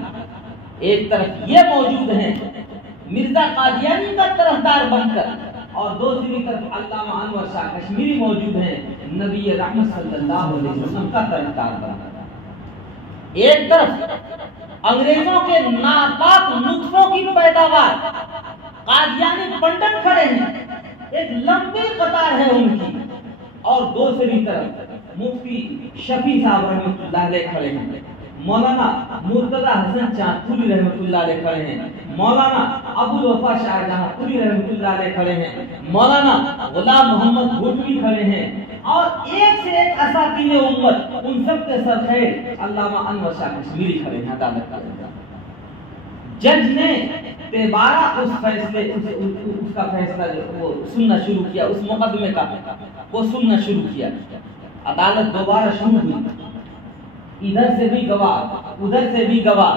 ایک طرف یہ موجود ہیں مرزا قادیانی کا طرفدار بن کر، اور دوسری طرف علامہ انور شاہ کشمیری موجود ہیں نبی رحمت صلی اللہ علیہ وسلم کا طرفدار بن کر۔ ایک طرف انگریزوں کے ناپاک نطفوں کی پیداوار، قادیانی پنڈت کھڑے ہیں، ایک لمبی قطار ہے ان کی، اور دوسری طرف مفتی شفیع صاحب رحمۃ اللہ علیہ کھڑے ہیں، مولانا مرتضی حسن چاندپوری رحمۃ اللہ علیہ کھڑے ہیں، مولانا ابو الوفا شاہ جہاں پوری رحمۃ اللہ علیہ کھڑے ہیں، مولانا غلام محمد بھوٹوی کھڑے ہیں، اور ایک سے ایک اساتذہ امت، ان سب کے سرخیر علامہ انور شاہ کشمیری کھڑے ہیں عدالت کا۔ جج نے 12 اس فیصلے اس کا فیصلہ جو وہ سننا شروع کیا، اس مقدمے کا وہ سننا شروع کیا۔ عدالت دوبارہ شروع ہوئی، ادھر سے بھی گواہ، ادھر سے بھی گواہ،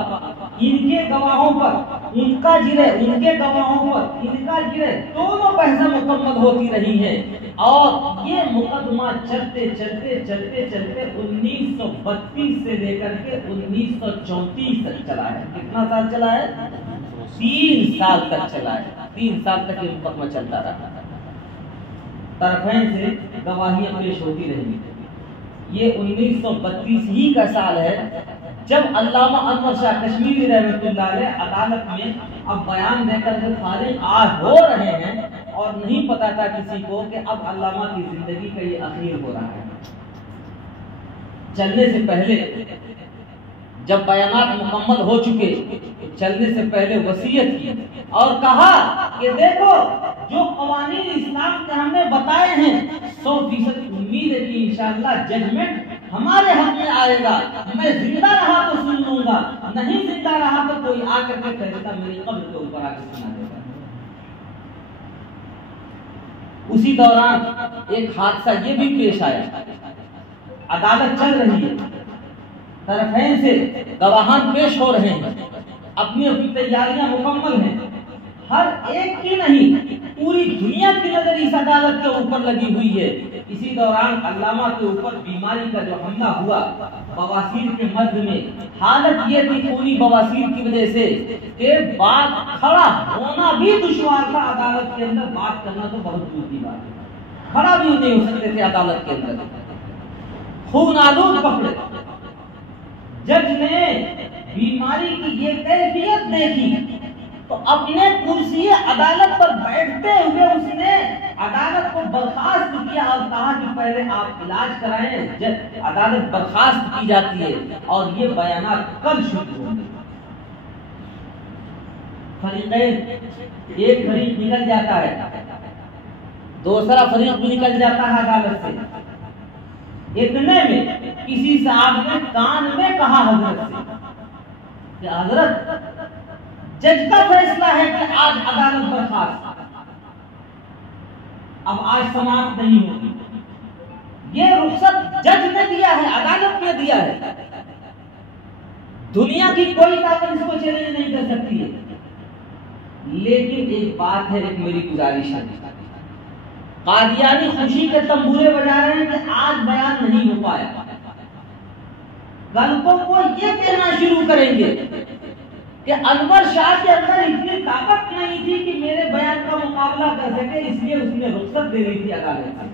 ان کے گواہوں پر ان کا جرے، ان کے گواہوں پر ان کا جرے، دونوں بحثیں مکمل ہوتی رہی ہیں، اور یہ مقدمہ چلتے چلتے چلتے چلتے 1932 سے لے کر کے 1934 تک چلا ہے۔ کتنا سال چلا ہے؟ 3 سال تک چلا ہے۔ 3 سال تک یہ مقدمہ چلتا رہا، طرفین سے گواہیاں پیش ہوتی رہی۔ یہ 1932 ہی کا سال ہے جب علامہ انور شاہ کشمیری رحمۃ اللہ علیہ عدالت میں اب بیان دے کر کے فارغ ہو رہے ہیں، اور نہیں پتا تھا کسی کو کہ اب علامہ کی زندگی کا یہ اخیر ہو رہا ہے۔ چلنے سے پہلے جب بیانات مکمل ہو چکے، چلنے سے پہلے وصیت کی اور کہا کہ دیکھو جو قوانین اسلام کے ہم نے بتائے ہیں 100% امید ہے کہ انشاءاللہ ججمنٹ ہمارے حق میں آئے گا، میں زندہ رہا تو سن لوں گا، نہیں زندہ رہا تو کوئی آ کر کے فیصلہ میری قبر کے اوپر آ کے سنا دے گا۔ اسی دوران ایک حادثہ یہ بھی پیش آیا، عدالت چل رہی ہے، طرفین سے گواہان پیش ہو رہے ہیں، اپنی اپنی تیاریاں مکمل ہیں، ہر ایک کی نہیں پوری دنیا کی نظر اس عدالت کے اوپر لگی ہوئی ہے۔ اسی دوران علامہ کے اوپر بیماری کا جو حملہ ہوا بواسیر کے مرض میں، حالت یہ تھی پوری بواسیر کی وجہ سے کہ بات کھڑا ہونا بھی دشوار تھا، عدالت کے اندر بات کرنا تو بہت دور کی بات ہے، کھڑا بھی نہیں ہو سکتے تھے عدالت کے اندر، خون آلود پکڑے۔ جج نے بیماری کی یہ کیفیت دیکھی تو اپنے کرسی عدالت پر بیٹھتے ہوئے اس نے عدالت کو برخاست کیا اور کہا کہ پہلے آپ علاج کرائیں، عدالت برخاست کی جاتی ہے اور یہ بیانات کل شروع ہوں گے۔ فریقین، ایک فریق نکل جاتا ہے، دوسرا فریق بھی نکل جاتا ہے عدالت سے۔ اتنے میں کسی صاحب نے کان میں کہا حضرت سے کہ حضرت جج کا فیصلہ ہے کہ آج عدالت برخاست، اب آج سماعت نہیں ہوگی۔ یہ رخصت جج نے دیا ہے، عدالت نے دیا ہے، دنیا کی کوئی طاقت اس کو چیلنج نہیں کر سکتی ہے۔ لیکن ایک بات ہے، ایک میری گزارش ہے، قادیانی خوشی کے تنبورے بجا رہے ہیں کہ آج بیان نہیں ہو پایا، کل کو وہ یہ کہنا شروع کریں گے کہ انور شاہ کے اندر اتنی طاقت نہیں تھی کہ میرے بیان کا مقابلہ کر سکے، اس لیے اس نے رخصت دے دی تھی عدالت سے،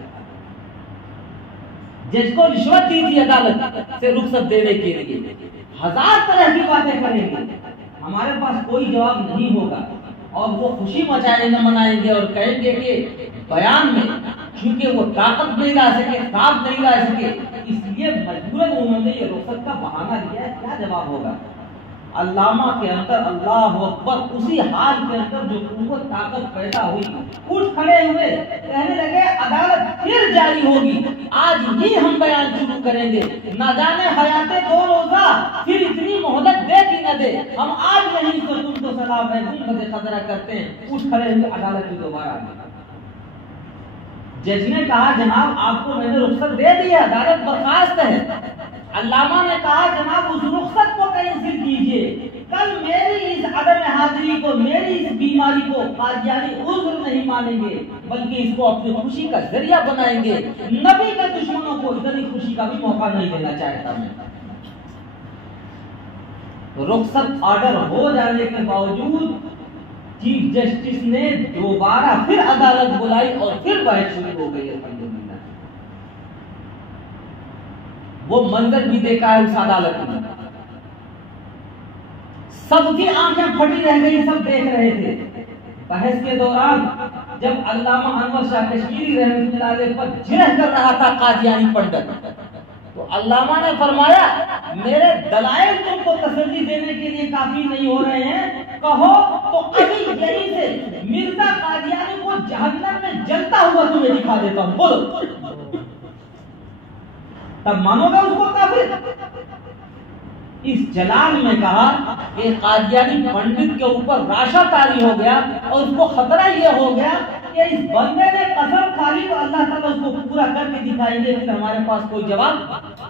جج کو رشوت دی تھی عدالت سے رخصت دینے کے لیے۔ ہزار طرح کی باتیں کریں گے، ہمارے پاس کوئی جواب نہیں ہوگا، اور وہ خوشی منائیں گے اور کہیں گے کہ بیان میں چونکہ وہ طاقت نہیں لا سکے، خواب نہیں لا سکے، اس لیے مجبوراً انہوں نے یہ رخصت کا بہانہ دیا ہے، کیا جواب ہوگا؟ علامہ کے اندر اللہ اکبر اسی حال کے اندر جو قوت طاقت پیدا ہوئی، اٹھ کھڑے ہوئے، کہنے لگے عدالت پھر جاری ہوگی، آج ہی ہم بیان شروع کریں گے، نہ جانے حیات 2 روزہ پھر اتنی مہلت دے کہ نہ دے، ہم آج نہیں تو تم کو سلام ہے گنبد خضرا کرتے ہیں۔ اٹھ کھڑے ہوئے عدالت میں دوبارہ آ گئی۔ جج نے کہا جناب آپ کو میں نے رخصت دے دی ہے، عدالت برخاست ہے۔ علامہ نے کہا جناب اس رخصت کو کینسل کیجئے، کل میری اس عدم حاضری کو، میری اس بیماری کو قادیانی عذر نہیں مانیں گے، بلکہ اس کو اپنی خوشی کا ذریعہ بنائیں گے۔ نبی کے دشمنوں کو اتنی خوشی کا بھی موقع نہیں دینا چاہتا میں۔ رخصت آرڈر ہو جانے کے باوجود چیف جسٹس نے دوبارہ پھر عدالت بلائی اور پھر بحث شروع ہو گئی۔ الحمدللہ وہ منظر بھی دیکھا ہے اس عدالت میں، سب کی آنکھیں پھٹی رہ گئی، سب دیکھ رہے تھے۔ بحث کے دوران جب علامہ انور شاہ کشمیری رحمۃ اللہ علیہ پر جرح کر رہا تھا قادیانی پنڈت، تو علامہ نے فرمایا میرے دلائل تم کو تسلی دینے کے لیے کافی نہیں ہو رہے ہیں، کہو تو ابھی یہیں سے مرزا قادیانی کو جہنم میں جلتا ہوا تمہیں دکھا دیتا ہوں، بولو تب مانو گا اس کو کافر؟ اس جلال میں کہا کہ قادیانی پنڈت کے اوپر راشا طاری ہو گیا اور اس کو خطرہ یہ ہو گیا کہ اس بندے نے قسم کھا لی تو اللہ تعالیٰ اس کو پورا کر کے دکھائیں گے، پھر ہمارے پاس کوئی جواب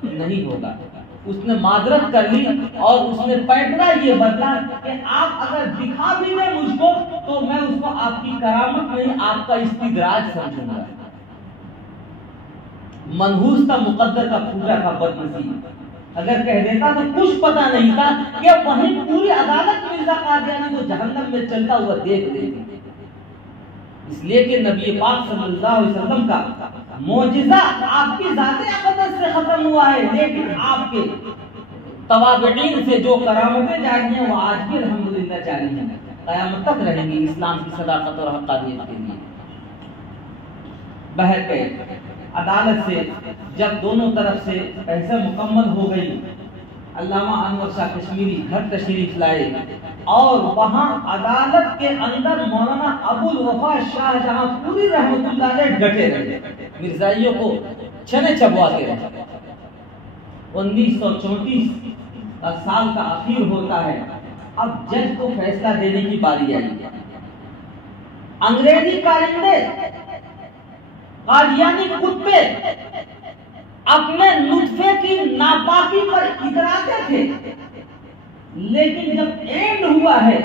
نہیں ہوگا۔ اس نے معذرت کر لی اور اس نے پیٹرا یہ بدلا کہ آپ اگر دکھا بھی دیں مجھ کو تو میں اس کو آپ کی کرامت نہیں آپ کا استدراج سمجھوں گا۔ منحوس تھا مقدر کا پورا کا بدنصیب، اگر کہہ دیتا تو کچھ پتا نہیں تھا کہ وہیں پوری عدالت مرزا قادیانی کو جہنم میں چلتا ہوا دیکھ لے گی۔ اس لیے کہ نبی پاک صلی اللہ علیہ وسلم کا معجزہ آپ کی ذات اقدس سے ختم ہوا ہے، لیکن آپ کے تابعین سے جو کرامتیں جاری ہیں وہ آج بھی الحمدللہ جاری ہیں، قیامت تک رہیں گی اسلام کی صداقت اور حقانیت کے لیے۔ بہرکیف عدالت سے جب دونوں طرف سے بحث مکمل ہو گئی، علامہ انور شاہ کشمیری گھر تشریف لائے اور وہاں عدالت کے اندر مولانا ابو الوفا شاہ جہاں پوری رحمت اللہ علیہ ڈٹے رہے، مرزائیوں کو چھنے چبواتے رہے۔ 1934 کا سال کا اخیر ہوتا ہے، اب جج کو فیصلہ دینے کی باری آئی۔ انگریزی کارندے، قادیانی کتے اپنے نطفے کی ناپاکی پر اتراتے تھے، لیکن جب اینڈ ہوا ہے،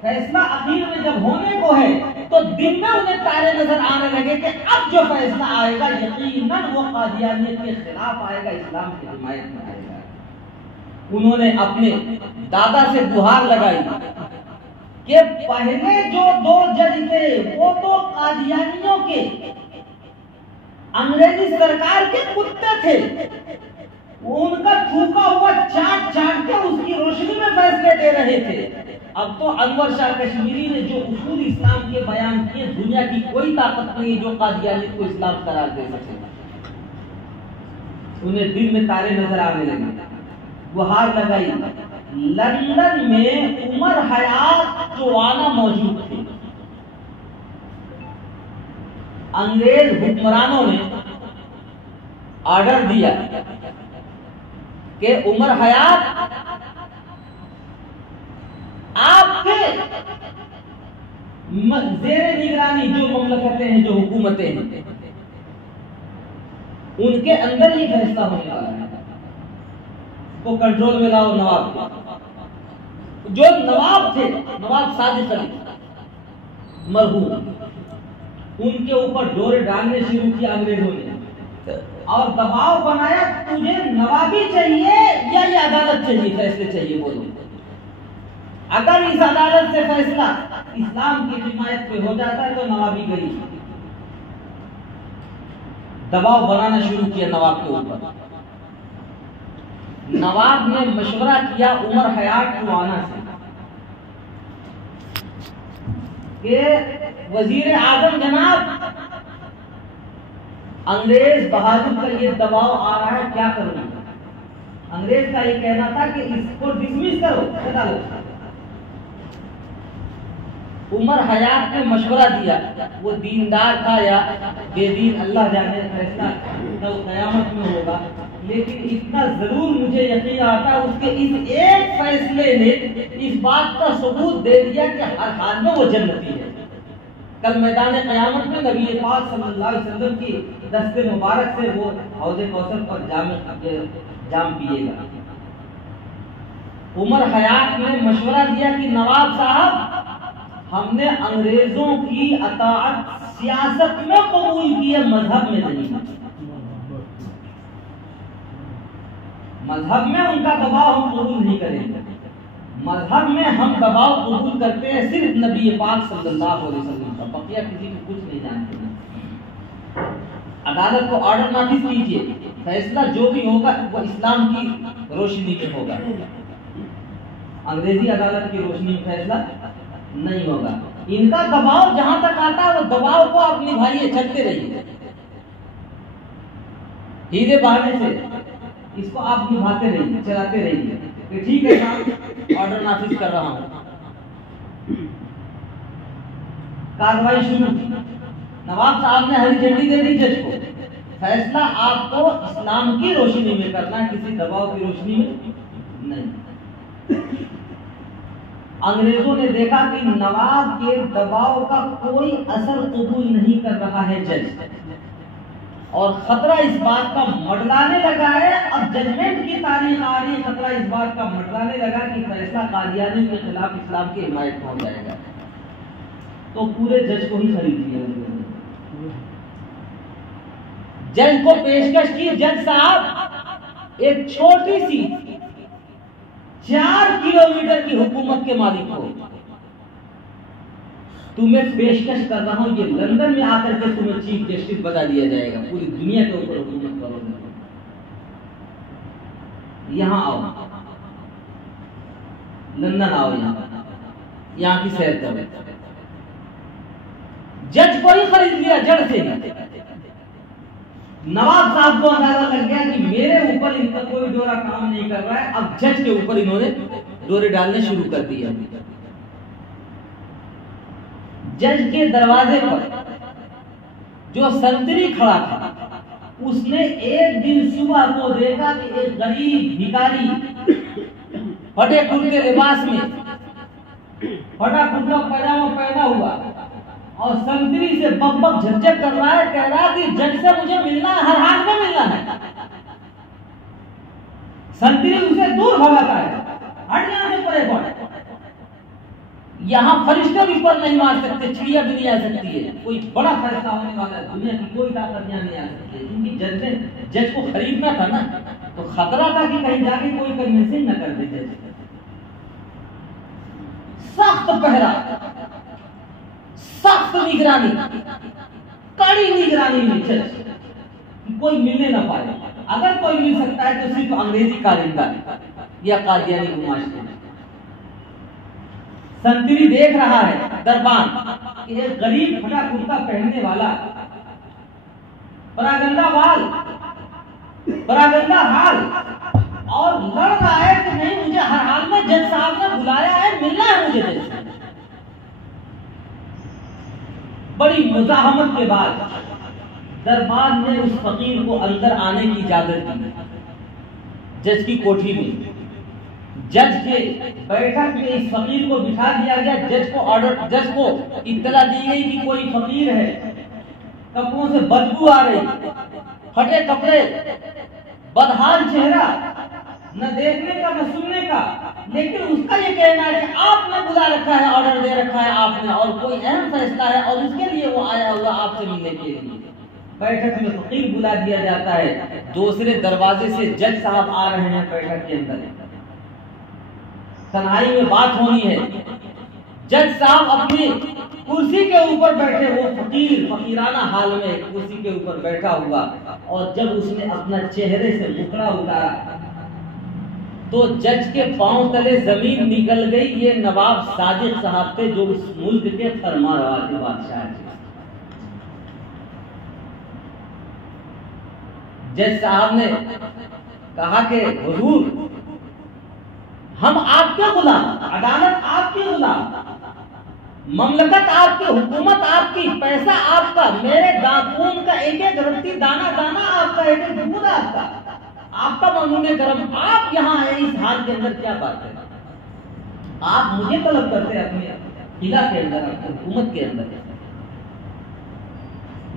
فیصلہ اخیر میں جب ہونے کو ہے تو دن میں انہیں تارے نظر آنے لگے کہ اب جو فیصلہ آئے گا یقیناً وہ قادیانیت کے خلاف آئے گا، اسلام کی حمایت میں آئے گا۔ انہوں نے اپنے دادا سے گہار لگائی کہ پہلے جو 2 جج تھے وہ تو قادیانیوں کے انگریزی سرکار کے کتے تھے، وہ ان کا تھوکا ہوا چاٹ چاٹ کے اس کی روشنی میں فیصلے دے رہے تھے۔ اب تو انور شاہ کشمیری نے جو اصول اسلام کے بیان کیے، دنیا کی کوئی طاقت نہیں جو قادیانیت کو اسلام قرار دے سکے۔ انہیں دل میں تارے نظر آنے لگے، گہار لگائی۔ لندن میں عمر حیات جوانا موجود تھے۔ انگریز حکمرانوں نے آرڈر دیا کہ عمر حیات آپ کے زیر نگرانی جو مملکتیں ہیں، جو حکومتیں ہیں، ان کے اندر ہی فیصلہ ہونے والا ہے، کو کنٹرول میں لاؤ۔ نواب جو نواب تھے، نواب صادق علی مرحوم، ان کے اوپر ڈورے ڈالنے شروع کیا انگریزوں نے اور دباؤ بنایا، تجھے نوابی چاہیے یا یہ عدالت چاہیے، فیصلے چاہیے، بولو۔ اگر اس عدالت سے فیصلہ اسلام کی حمایت پہ ہو جاتا ہے تو نوابی گئی۔ دباؤ بنانا شروع کیا نواب کے اوپر۔ نواب نے مشورہ کیا عمر حیات جوانا سے کہ وزیر اعظم جناب، انگریز بہادر کا یہ دباؤ آ رہا ہے، کیا کروں گا؟ انگریز کا یہ کہنا تھا کہ اس کو ڈسمس کرو عدالت۔ عمر حیات نے مشورہ دیا، وہ دیندار تھا یا بے دین اللہ جانے، فیصلہ کل قیامت میں ہوگا، لیکن اتنا ضرور مجھے یقین آتا اس کے اس ایک فیصلے نے اس بات کا ثبوت دے دیا کہ ہر حال میں وہ جنتی ہے۔ کل میدان قیامت میں نبی پاک صلی اللہ علیہ وسلم کی دست مبارک سے وہ حوض کوثر پر جام پیے گا۔ عمر حیات نے مشورہ دیا کہ نواب صاحب، ہم نے انگریزوں کی اطاعت سیاست میں قبول کی ہے، مذہب میں نہیں۔ مذہب میں ان کا دباؤ ہم قبول نہیں کریں گے، مذہب میں ہم دباؤ قبول کرتے ہیں صرف نبی پاک صلی اللہ علیہ وسلم کا، بقیہ کسی کو کچھ نہیں جانتے۔ عدالت کو آرڈر نافذ کیجیے، فیصلہ جو بھی ہوگا وہ اسلام کی روشنی میں ہوگا، انگریزی عدالت کی روشنی میں فیصلہ نہیں ہوگا۔ ان کا دباؤ جہاں تک آتا ہے وہ دباؤ کو آپ نبھائیے، چلتے رہیے، ہیلے بہانے سے اس کو آپ نبھاتے رہیے، چلاتے رہیے کہ ٹھیک ہے میں آرڈر نافذ کر رہا ہوں۔ کارروائی شروع، نواب صاحب نے ہری جھنڈی دے دی جج کو، فیصلہ آپ کو اسلام کی روشنی میں کرنا ہے، کسی دباؤ کی روشنی میں نہیں۔ انگریزوں نے دیکھا کہ نواب کے دباؤ کا کوئی اثر قبول نہیں کر رہا ہے جج، اور خطرہ اس بات کا منڈلانے لگا ہے، اب ججمنٹ کی تاریخ آ رہی، خطرہ اس بات کا منڈلانے لگا کہ فیصلہ قادیانی کے خلاف اسلام کی حمایت میں ہو جائے گا، تو پورے جج کو ہی خرید لیا۔ جج کو پیشکش کی، جج صاحب ایک چھوٹی سی 4 کلومیٹر کی حکومت کے مالک ہو، تمہیں پیشکش کر رہا ہوں، یہ لندن میں آ کر کے تمہیں چیف جسٹس بتا دیا جائے گا، پوری دنیا کے اوپر حکومت کرو گے، یہاں آؤ، لندن آؤ، یہاں کی سیر کرو۔ جج کو ہی خرید لیا جڑ سے۔ نواب صاحب کو اندازہ لگ گیا کہ میرے اوپر ان کا کوئی دورہ کام نہیں کر رہا ہے، اب جج کے اوپر انہوں نے دورے ڈالنے شروع کر دیا۔ جج کے دروازے پر جو سنتری کھڑا تھا، اس نے ایک دن صبح کو دیکھا کہ ایک غریب بھکاری پھٹے کرتے لباس میں، پھٹا کرتا پاجامہ پہنا ہوا اور سنتری سے بک بک جھجک کر رہا ہے، کہہ رہا کہ جج سے مجھے ملنا ہے، ہر حال میں ملنا ہے۔ سنتری اسے دور بھگاتا ہے، ہٹ یہاں سے پرے پڑ، یہاں فرشتے بھی پر نہیں مار سکتے، چڑیا بھی نہیں آ سکتی ہے، کوئی بڑا فیصلہ ہونے والا ہے، دنیا کی کوئی طاقت یہاں نہیں آ سکتی ہے، کیونکہ جج نے جج کو خریدنا تھا نا، تو خطرہ تھا کہ کہیں جا کے کوئی کنوینسنگ نہ کر دے جج۔ سخت پہرا، سخت نگرانی، کڑی نگرانی میں جج، کوئی ملنے نہ پائے، اگر کوئی مل سکتا ہے تو صرف انگریزی کارندہ یا قادیانی گماشتے۔ سنتری دیکھ رہا ہے دربان کہ ایک غریب پھٹا کرتا پہننے والا، پراگندہ وال، پراگندہ حال، اور لڑ رہا ہے کہ نہیں مجھے ہر حال میں جج صاحب نے بلایا ہے، ملنا ہے مجھے جج سے۔ بڑی مزاحمت کے بعد دربان نے اس فقیر کو اندر آنے کی اجازت دی، جج کی کوٹھی میں۔ جج کے بیٹھک میں اس فقیر کو بٹھا دیا گیا، جج کو اطلاع دی گئی کہ کوئی فقیر ہے، کپڑوں سے بدبو آ رہی، پھٹے کپڑے، بدحال چہرہ، نہ دیکھنے کا نہ سننے کا، لیکن اس کا یہ کہنا ہے کہ آپ نے بلا رکھا ہے، آرڈر دے رکھا ہے آپ نے، اور کوئی اہم فیصلہ ہے اور اس کے لیے وہ آیا ہوا آپ سے ملنے کے لیے۔ بیٹھک میں فقیر بلا دیا جاتا ہے، دوسرے دروازے سے جج صاحب آ رہے ہیں بیٹھک کے اندر، تنہائی میں بات ہونی ہے۔ جج صاحب اپنی کرسی کے اوپر بیٹھے، وہ فقیر فقیرانہ حال میں کرسی کے اوپر بیٹھا ہوا، اور جب اس نے اپنا چہرے سے مکڑا اتارا تو جج کے پاؤں تلے زمین نکل گئی۔ یہ نواب صادق صاحب تھے جو اس ملک کے فرمانروا کے بادشاہ تھے۔ جج صاحب نے کہا کہ حضور ہم آپ کے غلام، عدالت آپ کی غلام، مملکت آپ کی، حکومت آپ کی، پیسہ آپ کا، میرے خون کا ایک ایک رتی دانا دانا آپ کا، ایک ایک دودھ آپ کا، آپ کا مضمون کرم، آپ یہاں ہیں اس حال کے اندر، کیا بات ہے؟ آپ مجھے طلب کرتے ہیں اپنے قلعہ کے اندر، اپنی حکومت کے اندر۔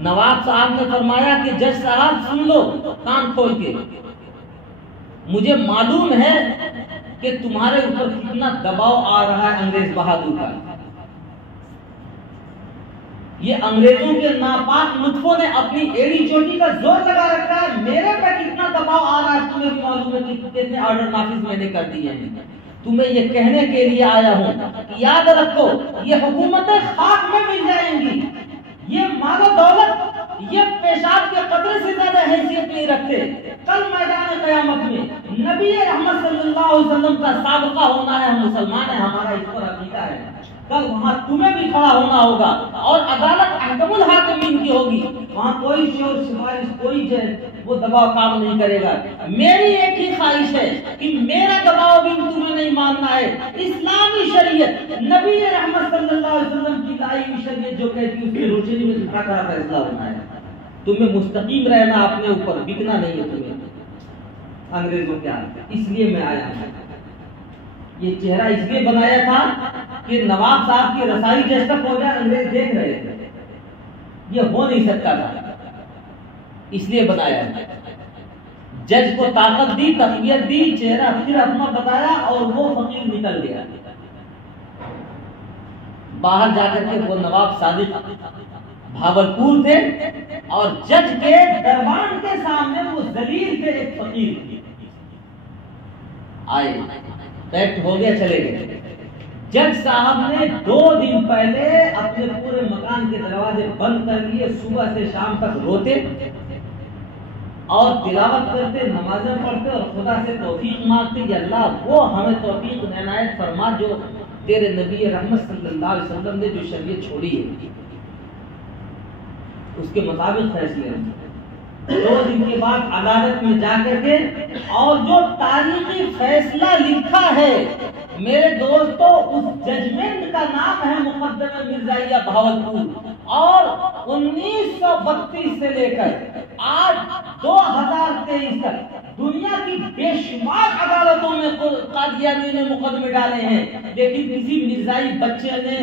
نواب صاحب نے فرمایا کہ جج صاحب سن لو کان کھول کے، مجھے معلوم ہے کہ تمہارے اوپر کتنا دباؤ آ رہا ہے انگریز بہادر کا۔ یہ انگریزوں کے ناپاک لطفوں نے اپنی ایڑی چوٹی کا زور لگا رکھا ہے، میرے پہ کتنا دباؤ آ رہا ہے تمہیں بھی معلوم ہے کہ کتنے آرڈر نافذ میں نے کر دیے ہیں۔ تمہیں یہ کہنے کے لیے آیا ہوں کہ یاد رکھو یہ حکومتیں خاک میں مل جائیں گی، یہ مال و دولت، یہ پیشاب کے قطرے سے زیادہ حیثیت نہیں رکھتے۔ کل میدان قیامت میں نبی رحمت صلی اللہ علیہ وسلم کا سابقہ ہونا ہے، ہم مسلمان ہیں، ہمارا اس پر عقیدہ ہے، کل وہاں تمہیں بھی کھڑا ہونا ہوگا اور عدالت احکم الحاکمین کی ہوگی، وہاں کوئی شور سفارش، کوئی وہ دباؤ کام نہیں کرے گا۔ میری ایک ہی خواہش ہے کہ میرا دباؤ بھی تمہیں نہیں ماننا ہے۔ اسلامی شریعت، نبی رحمت صلی اللہ علیہ وسلم کی لائی ہوئی شریعت جو کہتی ہے اس کی روشنی میں دکھا کر فیصلہ ہونا ہے۔ تمہیں مستقیم رہنا، اپنے اوپر بکنا نہیں ہے تمہیں انگریزوں کے ہاتھ۔ اس لیے میں آیا ہوں، یہ چہرہ اس لیے بنایا تھا کہ نواب صاحب کی رسائی جس تک ہو جائے، انگریز دیکھ رہے تھے، یہ ہو نہیں سکتا تھا، اس لیے بنایا۔ جج کو طاقت دی، تقویت دی، چہرہ پھر اپنا بتایا اور وہ فقیر نکل گیا۔ باہر جا کر کے وہ نواب صادق بھاولپور تھے اور جج کے دربان کے سامنے وہ ذلیل تھے، ایک فقیر آئے، بیٹھ ہو گیا، چلے گئے۔ جج صاحب نے 2 دن پہلے اپنے پورے مکان کے دروازے بند کر لیے، صبح سے شام تک روتے اور تلاوت کرتے، نمازیں پڑھتے اور خدا سے توفیق مانگتے کہ اللہ وہ ہمیں توفیق عنایت فرما جو تیرے نبی رحمت صلی اللہ علیہ وسلم نے جو شریعت چھوڑی ہے اس کے مطابق فیصلے ہوں۔ 2 دن کے بعد عدالت میں جا کر کے اور جو تاریخی فیصلہ لکھا ہے میرے دوستو، اس ججمنٹ کا نام ہے مقدمہ مرزائیہ بھاولپور، اور 1932 سے لے کر آج 2023 تک دنیا کی بے شمار عدالتوں میں قاضیانی نے مقدمے ڈالے ہیں، لیکن کسی مرزائی بچے نے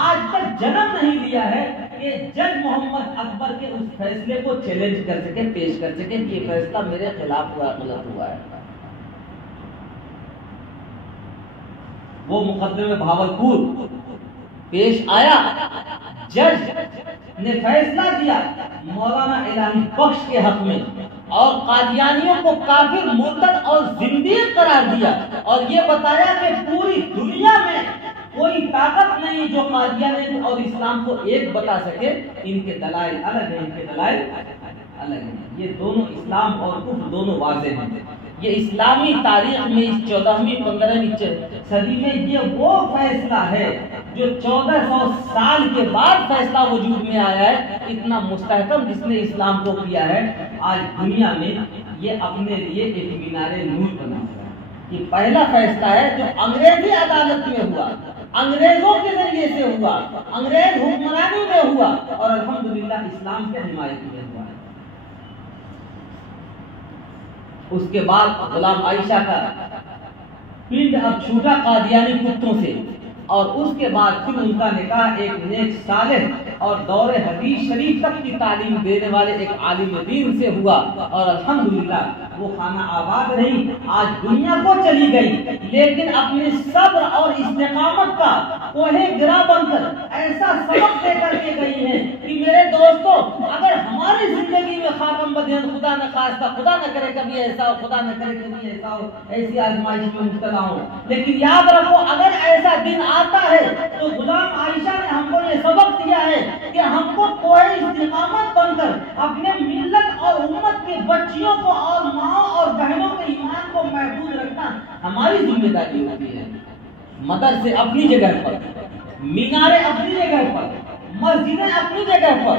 آج تک جنم نہیں لیا ہے کہ جج محمد اکبر کے اس فیصلے کو چیلنج کر سکے، پیش کر سکے کہ یہ فیصلہ میرے خلاف ہوا، غلط ہوا ہے۔ وہ مقدمے بھاولپور پیش آیا، جج نے فیصلہ دیا مولانا الہی بخش کے حق میں اور قادیانیوں کو کافر، مرتد اور زندیق قرار دیا اور یہ بتایا کہ پوری دنیا میں کوئی طاقت نہیں جو قادیانیت اور اسلام کو ایک بتا سکے، ان کے دلائل الگ ہیں، ان کے دلائل الگ ہیں، یہ دونوں اسلام اور کفر دونوں واضح ہیں۔ یہ اسلامی تاریخ میں اس 14ویں 15ویں صدی میں یہ وہ فیصلہ ہے جو 1400 سال کے بعد فیصلہ وجود میں آیا ہے، اتنا مستحکم جس نے اسلام کو کیا ہے۔ آج دنیا میں یہ اپنے لیے ایک مینار نور بنا ہوا ہے۔ یہ پہلا فیصلہ ہے جو انگریزی عدالت میں ہوا، انگریزوں کے ذریعے سے ہوا، انگریز حکمرانی میں ہوا اور الحمدللہ اسلام کے حمایت میں ہوا ہے۔ اس کے بعد غلام عائشہ کا پنڈ اب چھوٹا قادیانی کتوں سے، اور اس کے بعد پھر ان کا نکاح ایک نیک صالح اور دور حدیث شریف تک کی تعلیم دینے والے ایک عالم دین سے ہوا، اور الحمدللہ وہ خانہ آباد رہی، آج دنیا کو چلی گئی، لیکن اپنے صبر اور استقامت کا کوہ گرا بن کر ایسا سبق دے کر کے گئی ہیں کہ میرے دوستو اگر ہماری زندگی میں خاتم بدین خدا نہ خواستہ، خدا نہ کرے کبھی ایسا ہو، خدا نہ کرے کبھی ایسا ہو، ایسی آزمائش میں مبتلا ہو، لیکن یاد رکھو اگر ایسا دن آتا ہے تو غلام عائشہ نے ہم کو یہ سبق دیا ہے کہ ہم کو کوئی استقامت بن کر اپنے ملت اور امت کے بچیوں کو اور ماں اور بہنوں کے ایمان کو محفوظ رکھنا ہماری ذمہ داری ہوتی ہے۔ مدرسے اپنی جگہ پر، میناریں اپنی جگہ پر، مسجدیں اپنی جگہ پر،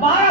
12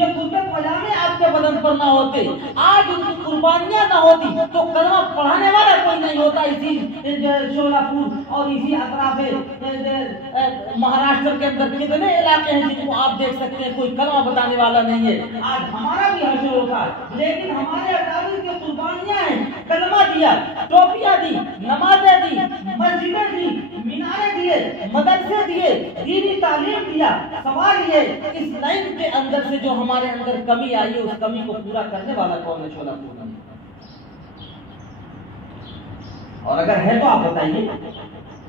یہ کرتے پجامے آپ کے بدن پر نہ ہوتے, آج ان کی قربانیاں نہ ہوتی تو کلمہ پڑھانے والا کوئی نہیں ہوتا اسی شولہپور اور اسی اطراف مہاراشٹر کے اندر کتنے علاقے ہیں جن کو آپ دیکھ سکتے ہیں کوئی کلمہ بتانے والا نہیں ہے. آج ہمارا بھی حشر ہوتا ہے, لیکن ہمارے اکابر کی قربانیاں ہیں, کلمہ دیا, ٹوپیاں دی, نمازیں دی, مسجدیں دی, میناریں دیے, مدرسے دیے, دینی تعلیم دیا. سوال یہ اس لائن کے اندر سے جو ہمارے اندر کمی آئی ہے اس کمی کو پورا کرنے والا کون ہے؟ شولہپور میں. اور اگر ہے تو آپ بتائیے.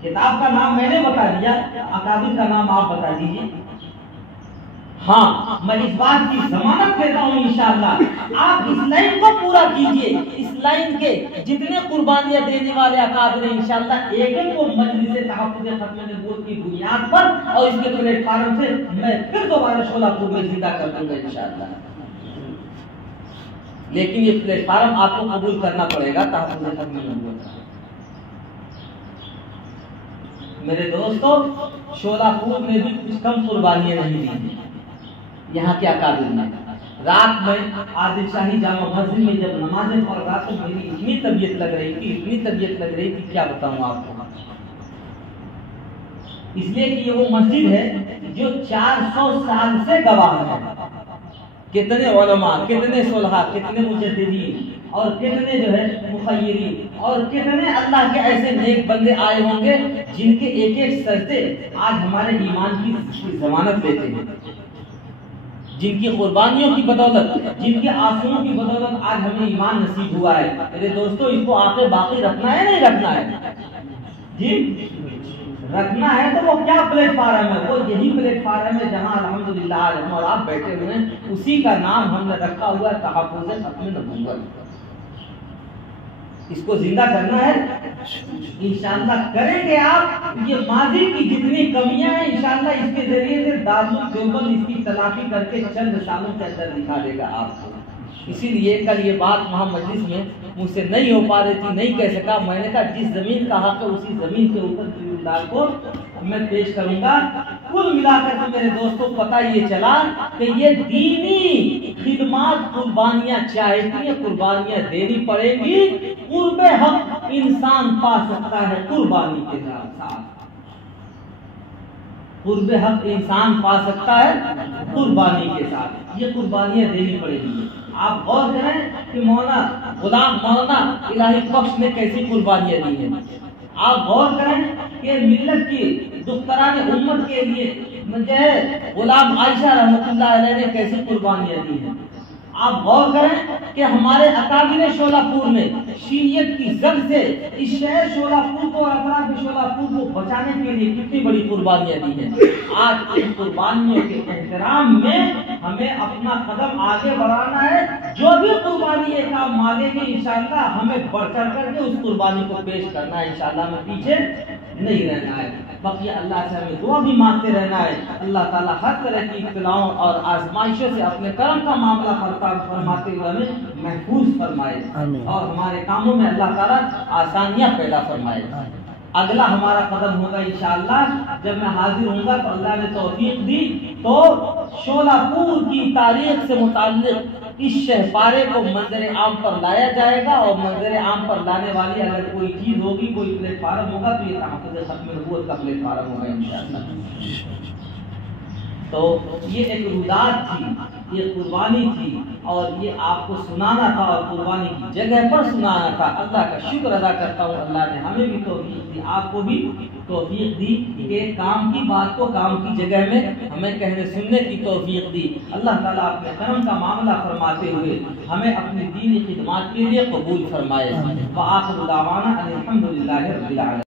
کتاب کا نام میں نے بتا دیا, اکابر کا نام آپ بتا دیجیے. ہاں, میں اس بات کی ضمانت دیتا ہوں انشاءاللہ آپ اس لائن کو پورا کیجئے. اس لائن کے جتنے قربانیاں دینے والے اکابر ہیں انشاءاللہ ایک ایک کو مجلس تحفظ ختم نبوت کی بنیاد پر اور اس کے پلیٹ فارم سے میں پھر دوبارہ شولہپور میں زندہ کر دوں گا انشاءاللہ. لیکن یہ پلیٹ فارم آپ کو قبول کرنا پڑے گا تحفظ ختم نبوت. میرے دوستو, شولہپور میں بھی کچھ کم قربانیاں نہیں دی یہاں کے اکابر نے. رات میں عادل شاہی جامع مسجد میں جب نمازیں پڑھ رہا تو میری اتنی طبیعت لگ رہی تھی کیا بتاؤں آپ کو. اس لیے کہ یہ وہ مسجد ہے جو 400 سال سے گواہ ہے. کتنے علماء, کتنے صلحاء, کتنے مجددین اور کتنے جو ہے مخیرین اور کتنے اللہ کے ایسے نیک بندے آئے ہوں گے جن کے ایک ایک سجدے آج ہمارے ایمان کی ضمانت لیتے ہیں, جن کی قربانیوں کی بدولت, جن کے آنسوؤں کی بدولت آج ہمیں ایمان نصیب ہوا ہے. میرے دوستو, اس کو آگے باقی رکھنا ہے نہیں رکھنا ہے؟ جی رکھنا ہے تو وہ کیا پلیٹ فارم ہے؟ وہ یہی پلیٹ فارم ہے جہاں الحمدللہ آج ہم اور آپ بیٹھے ہوئے ہیں. اسی کا نام ہم نے رکھا ہوا ہے تحفظ ختم نبوت. اس کو زندہ کرنا ہے انشاءاللہ, کریں گے آپ. یہ ماضی کی جتنی کمیاں ہیں انشاءاللہ اس کے ذریعے سے دارالعلوم دیوبند اس کی تلافی کر کے چند سالوں کے اندر دکھا دے گا آپ کو. اسی لیے کل یہ بات وہاں مجلس میں مجھ سے نہیں ہو پا رہی تھی, نہیں کہہ سکا. میں نے کہا جس زمین کا حق ہے اسی زمین کے اوپر دیندار کو میں پیش کروں گا. کل ملا کر کے میرے دوستوں پتہ یہ چلا کہ یہ دینی خدمات قربانیاں چاہتی ہیں, قربانیاں دینی پڑے گی. قرب حق انسان پا سکتا ہے قربانی کے ساتھ. قرب حق انسان پا سکتا ہے قربانی کے ساتھ. یہ قربانیاں دینی پڑے گی. آپ غور کریں کہ مولانا غلام مولانا الہی بخش نے کیسی قربانیاں دی ہیں. آپ غور کریں کہ ملت کی دختران امت کے لیے غلام عائشہ رحمۃ اللہ علیہ نے کیسی قربانیاں دی ہیں. آپ غور کریں کہ ہمارے اکابر شولہپور میں شیعیت کی زد سے اس شہر شولہپور کو اور اطراف شولہپور کو بچانے کے لیے کتنی بڑی قربانیاں دی ہیں. آج ان قربانیوں کے احترام میں ہمیں اپنا قدم آگے بڑھانا ہے. جو بھی قربانی ایک آپ مانگیں گے انشاءاللہ ہمیں بڑھ چڑھ کر کے اس قربانی کو پیش کرنا ہے انشاءاللہ. میں پیچھے نہیں رہنا ہے. باقی اللہ سے ہمیں دعا بھی مانگتے رہنا ہے. اللہ تعالیٰ ہر طرح کی ابتلاؤں اور آزمائشوں سے اپنے کرم کا معاملہ فرماتے ہوئے ہمیں محفوظ فرمائے اور ہمارے کاموں میں اللہ تعالیٰ آسانیاں پیدا فرمائے. اگلا ہمارا قدم ہوگا انشاءاللہ جب میں حاضر ہوں گا تو اللہ نے توفیق دی تو شولہپور کی تاریخ سے متعلق اس شہپارے کو منظر عام پر لایا جائے گا. اور منظر عام پر لانے والی اگر کوئی چیز ہوگی, کوئی پلیٹ فارم ہوگا تو یہ تحفظ ختم نبوت کا پلیٹ فارم ہوگا انشاءاللہ. تو یہ ایک روداد تھی, یہ قربانی تھی اور یہ آپ کو سنانا تھا اور قربانی کی جگہ پر سنانا تھا. اللہ کا شکر ادا کرتا ہوں اللہ نے ہمیں بھی توفیق دی, آپ کو بھی توفیق دی کہ کام کی بات کو کام کی جگہ میں ہمیں کہنے سننے کی توفیق دی. اللہ تعالیٰ اپنے کرم کا معاملہ فرماتے ہوئے ہمیں اپنی دینی خدمات کے لیے قبول فرمائے. وآخر دعوانا الحمدللہ رب العالمین.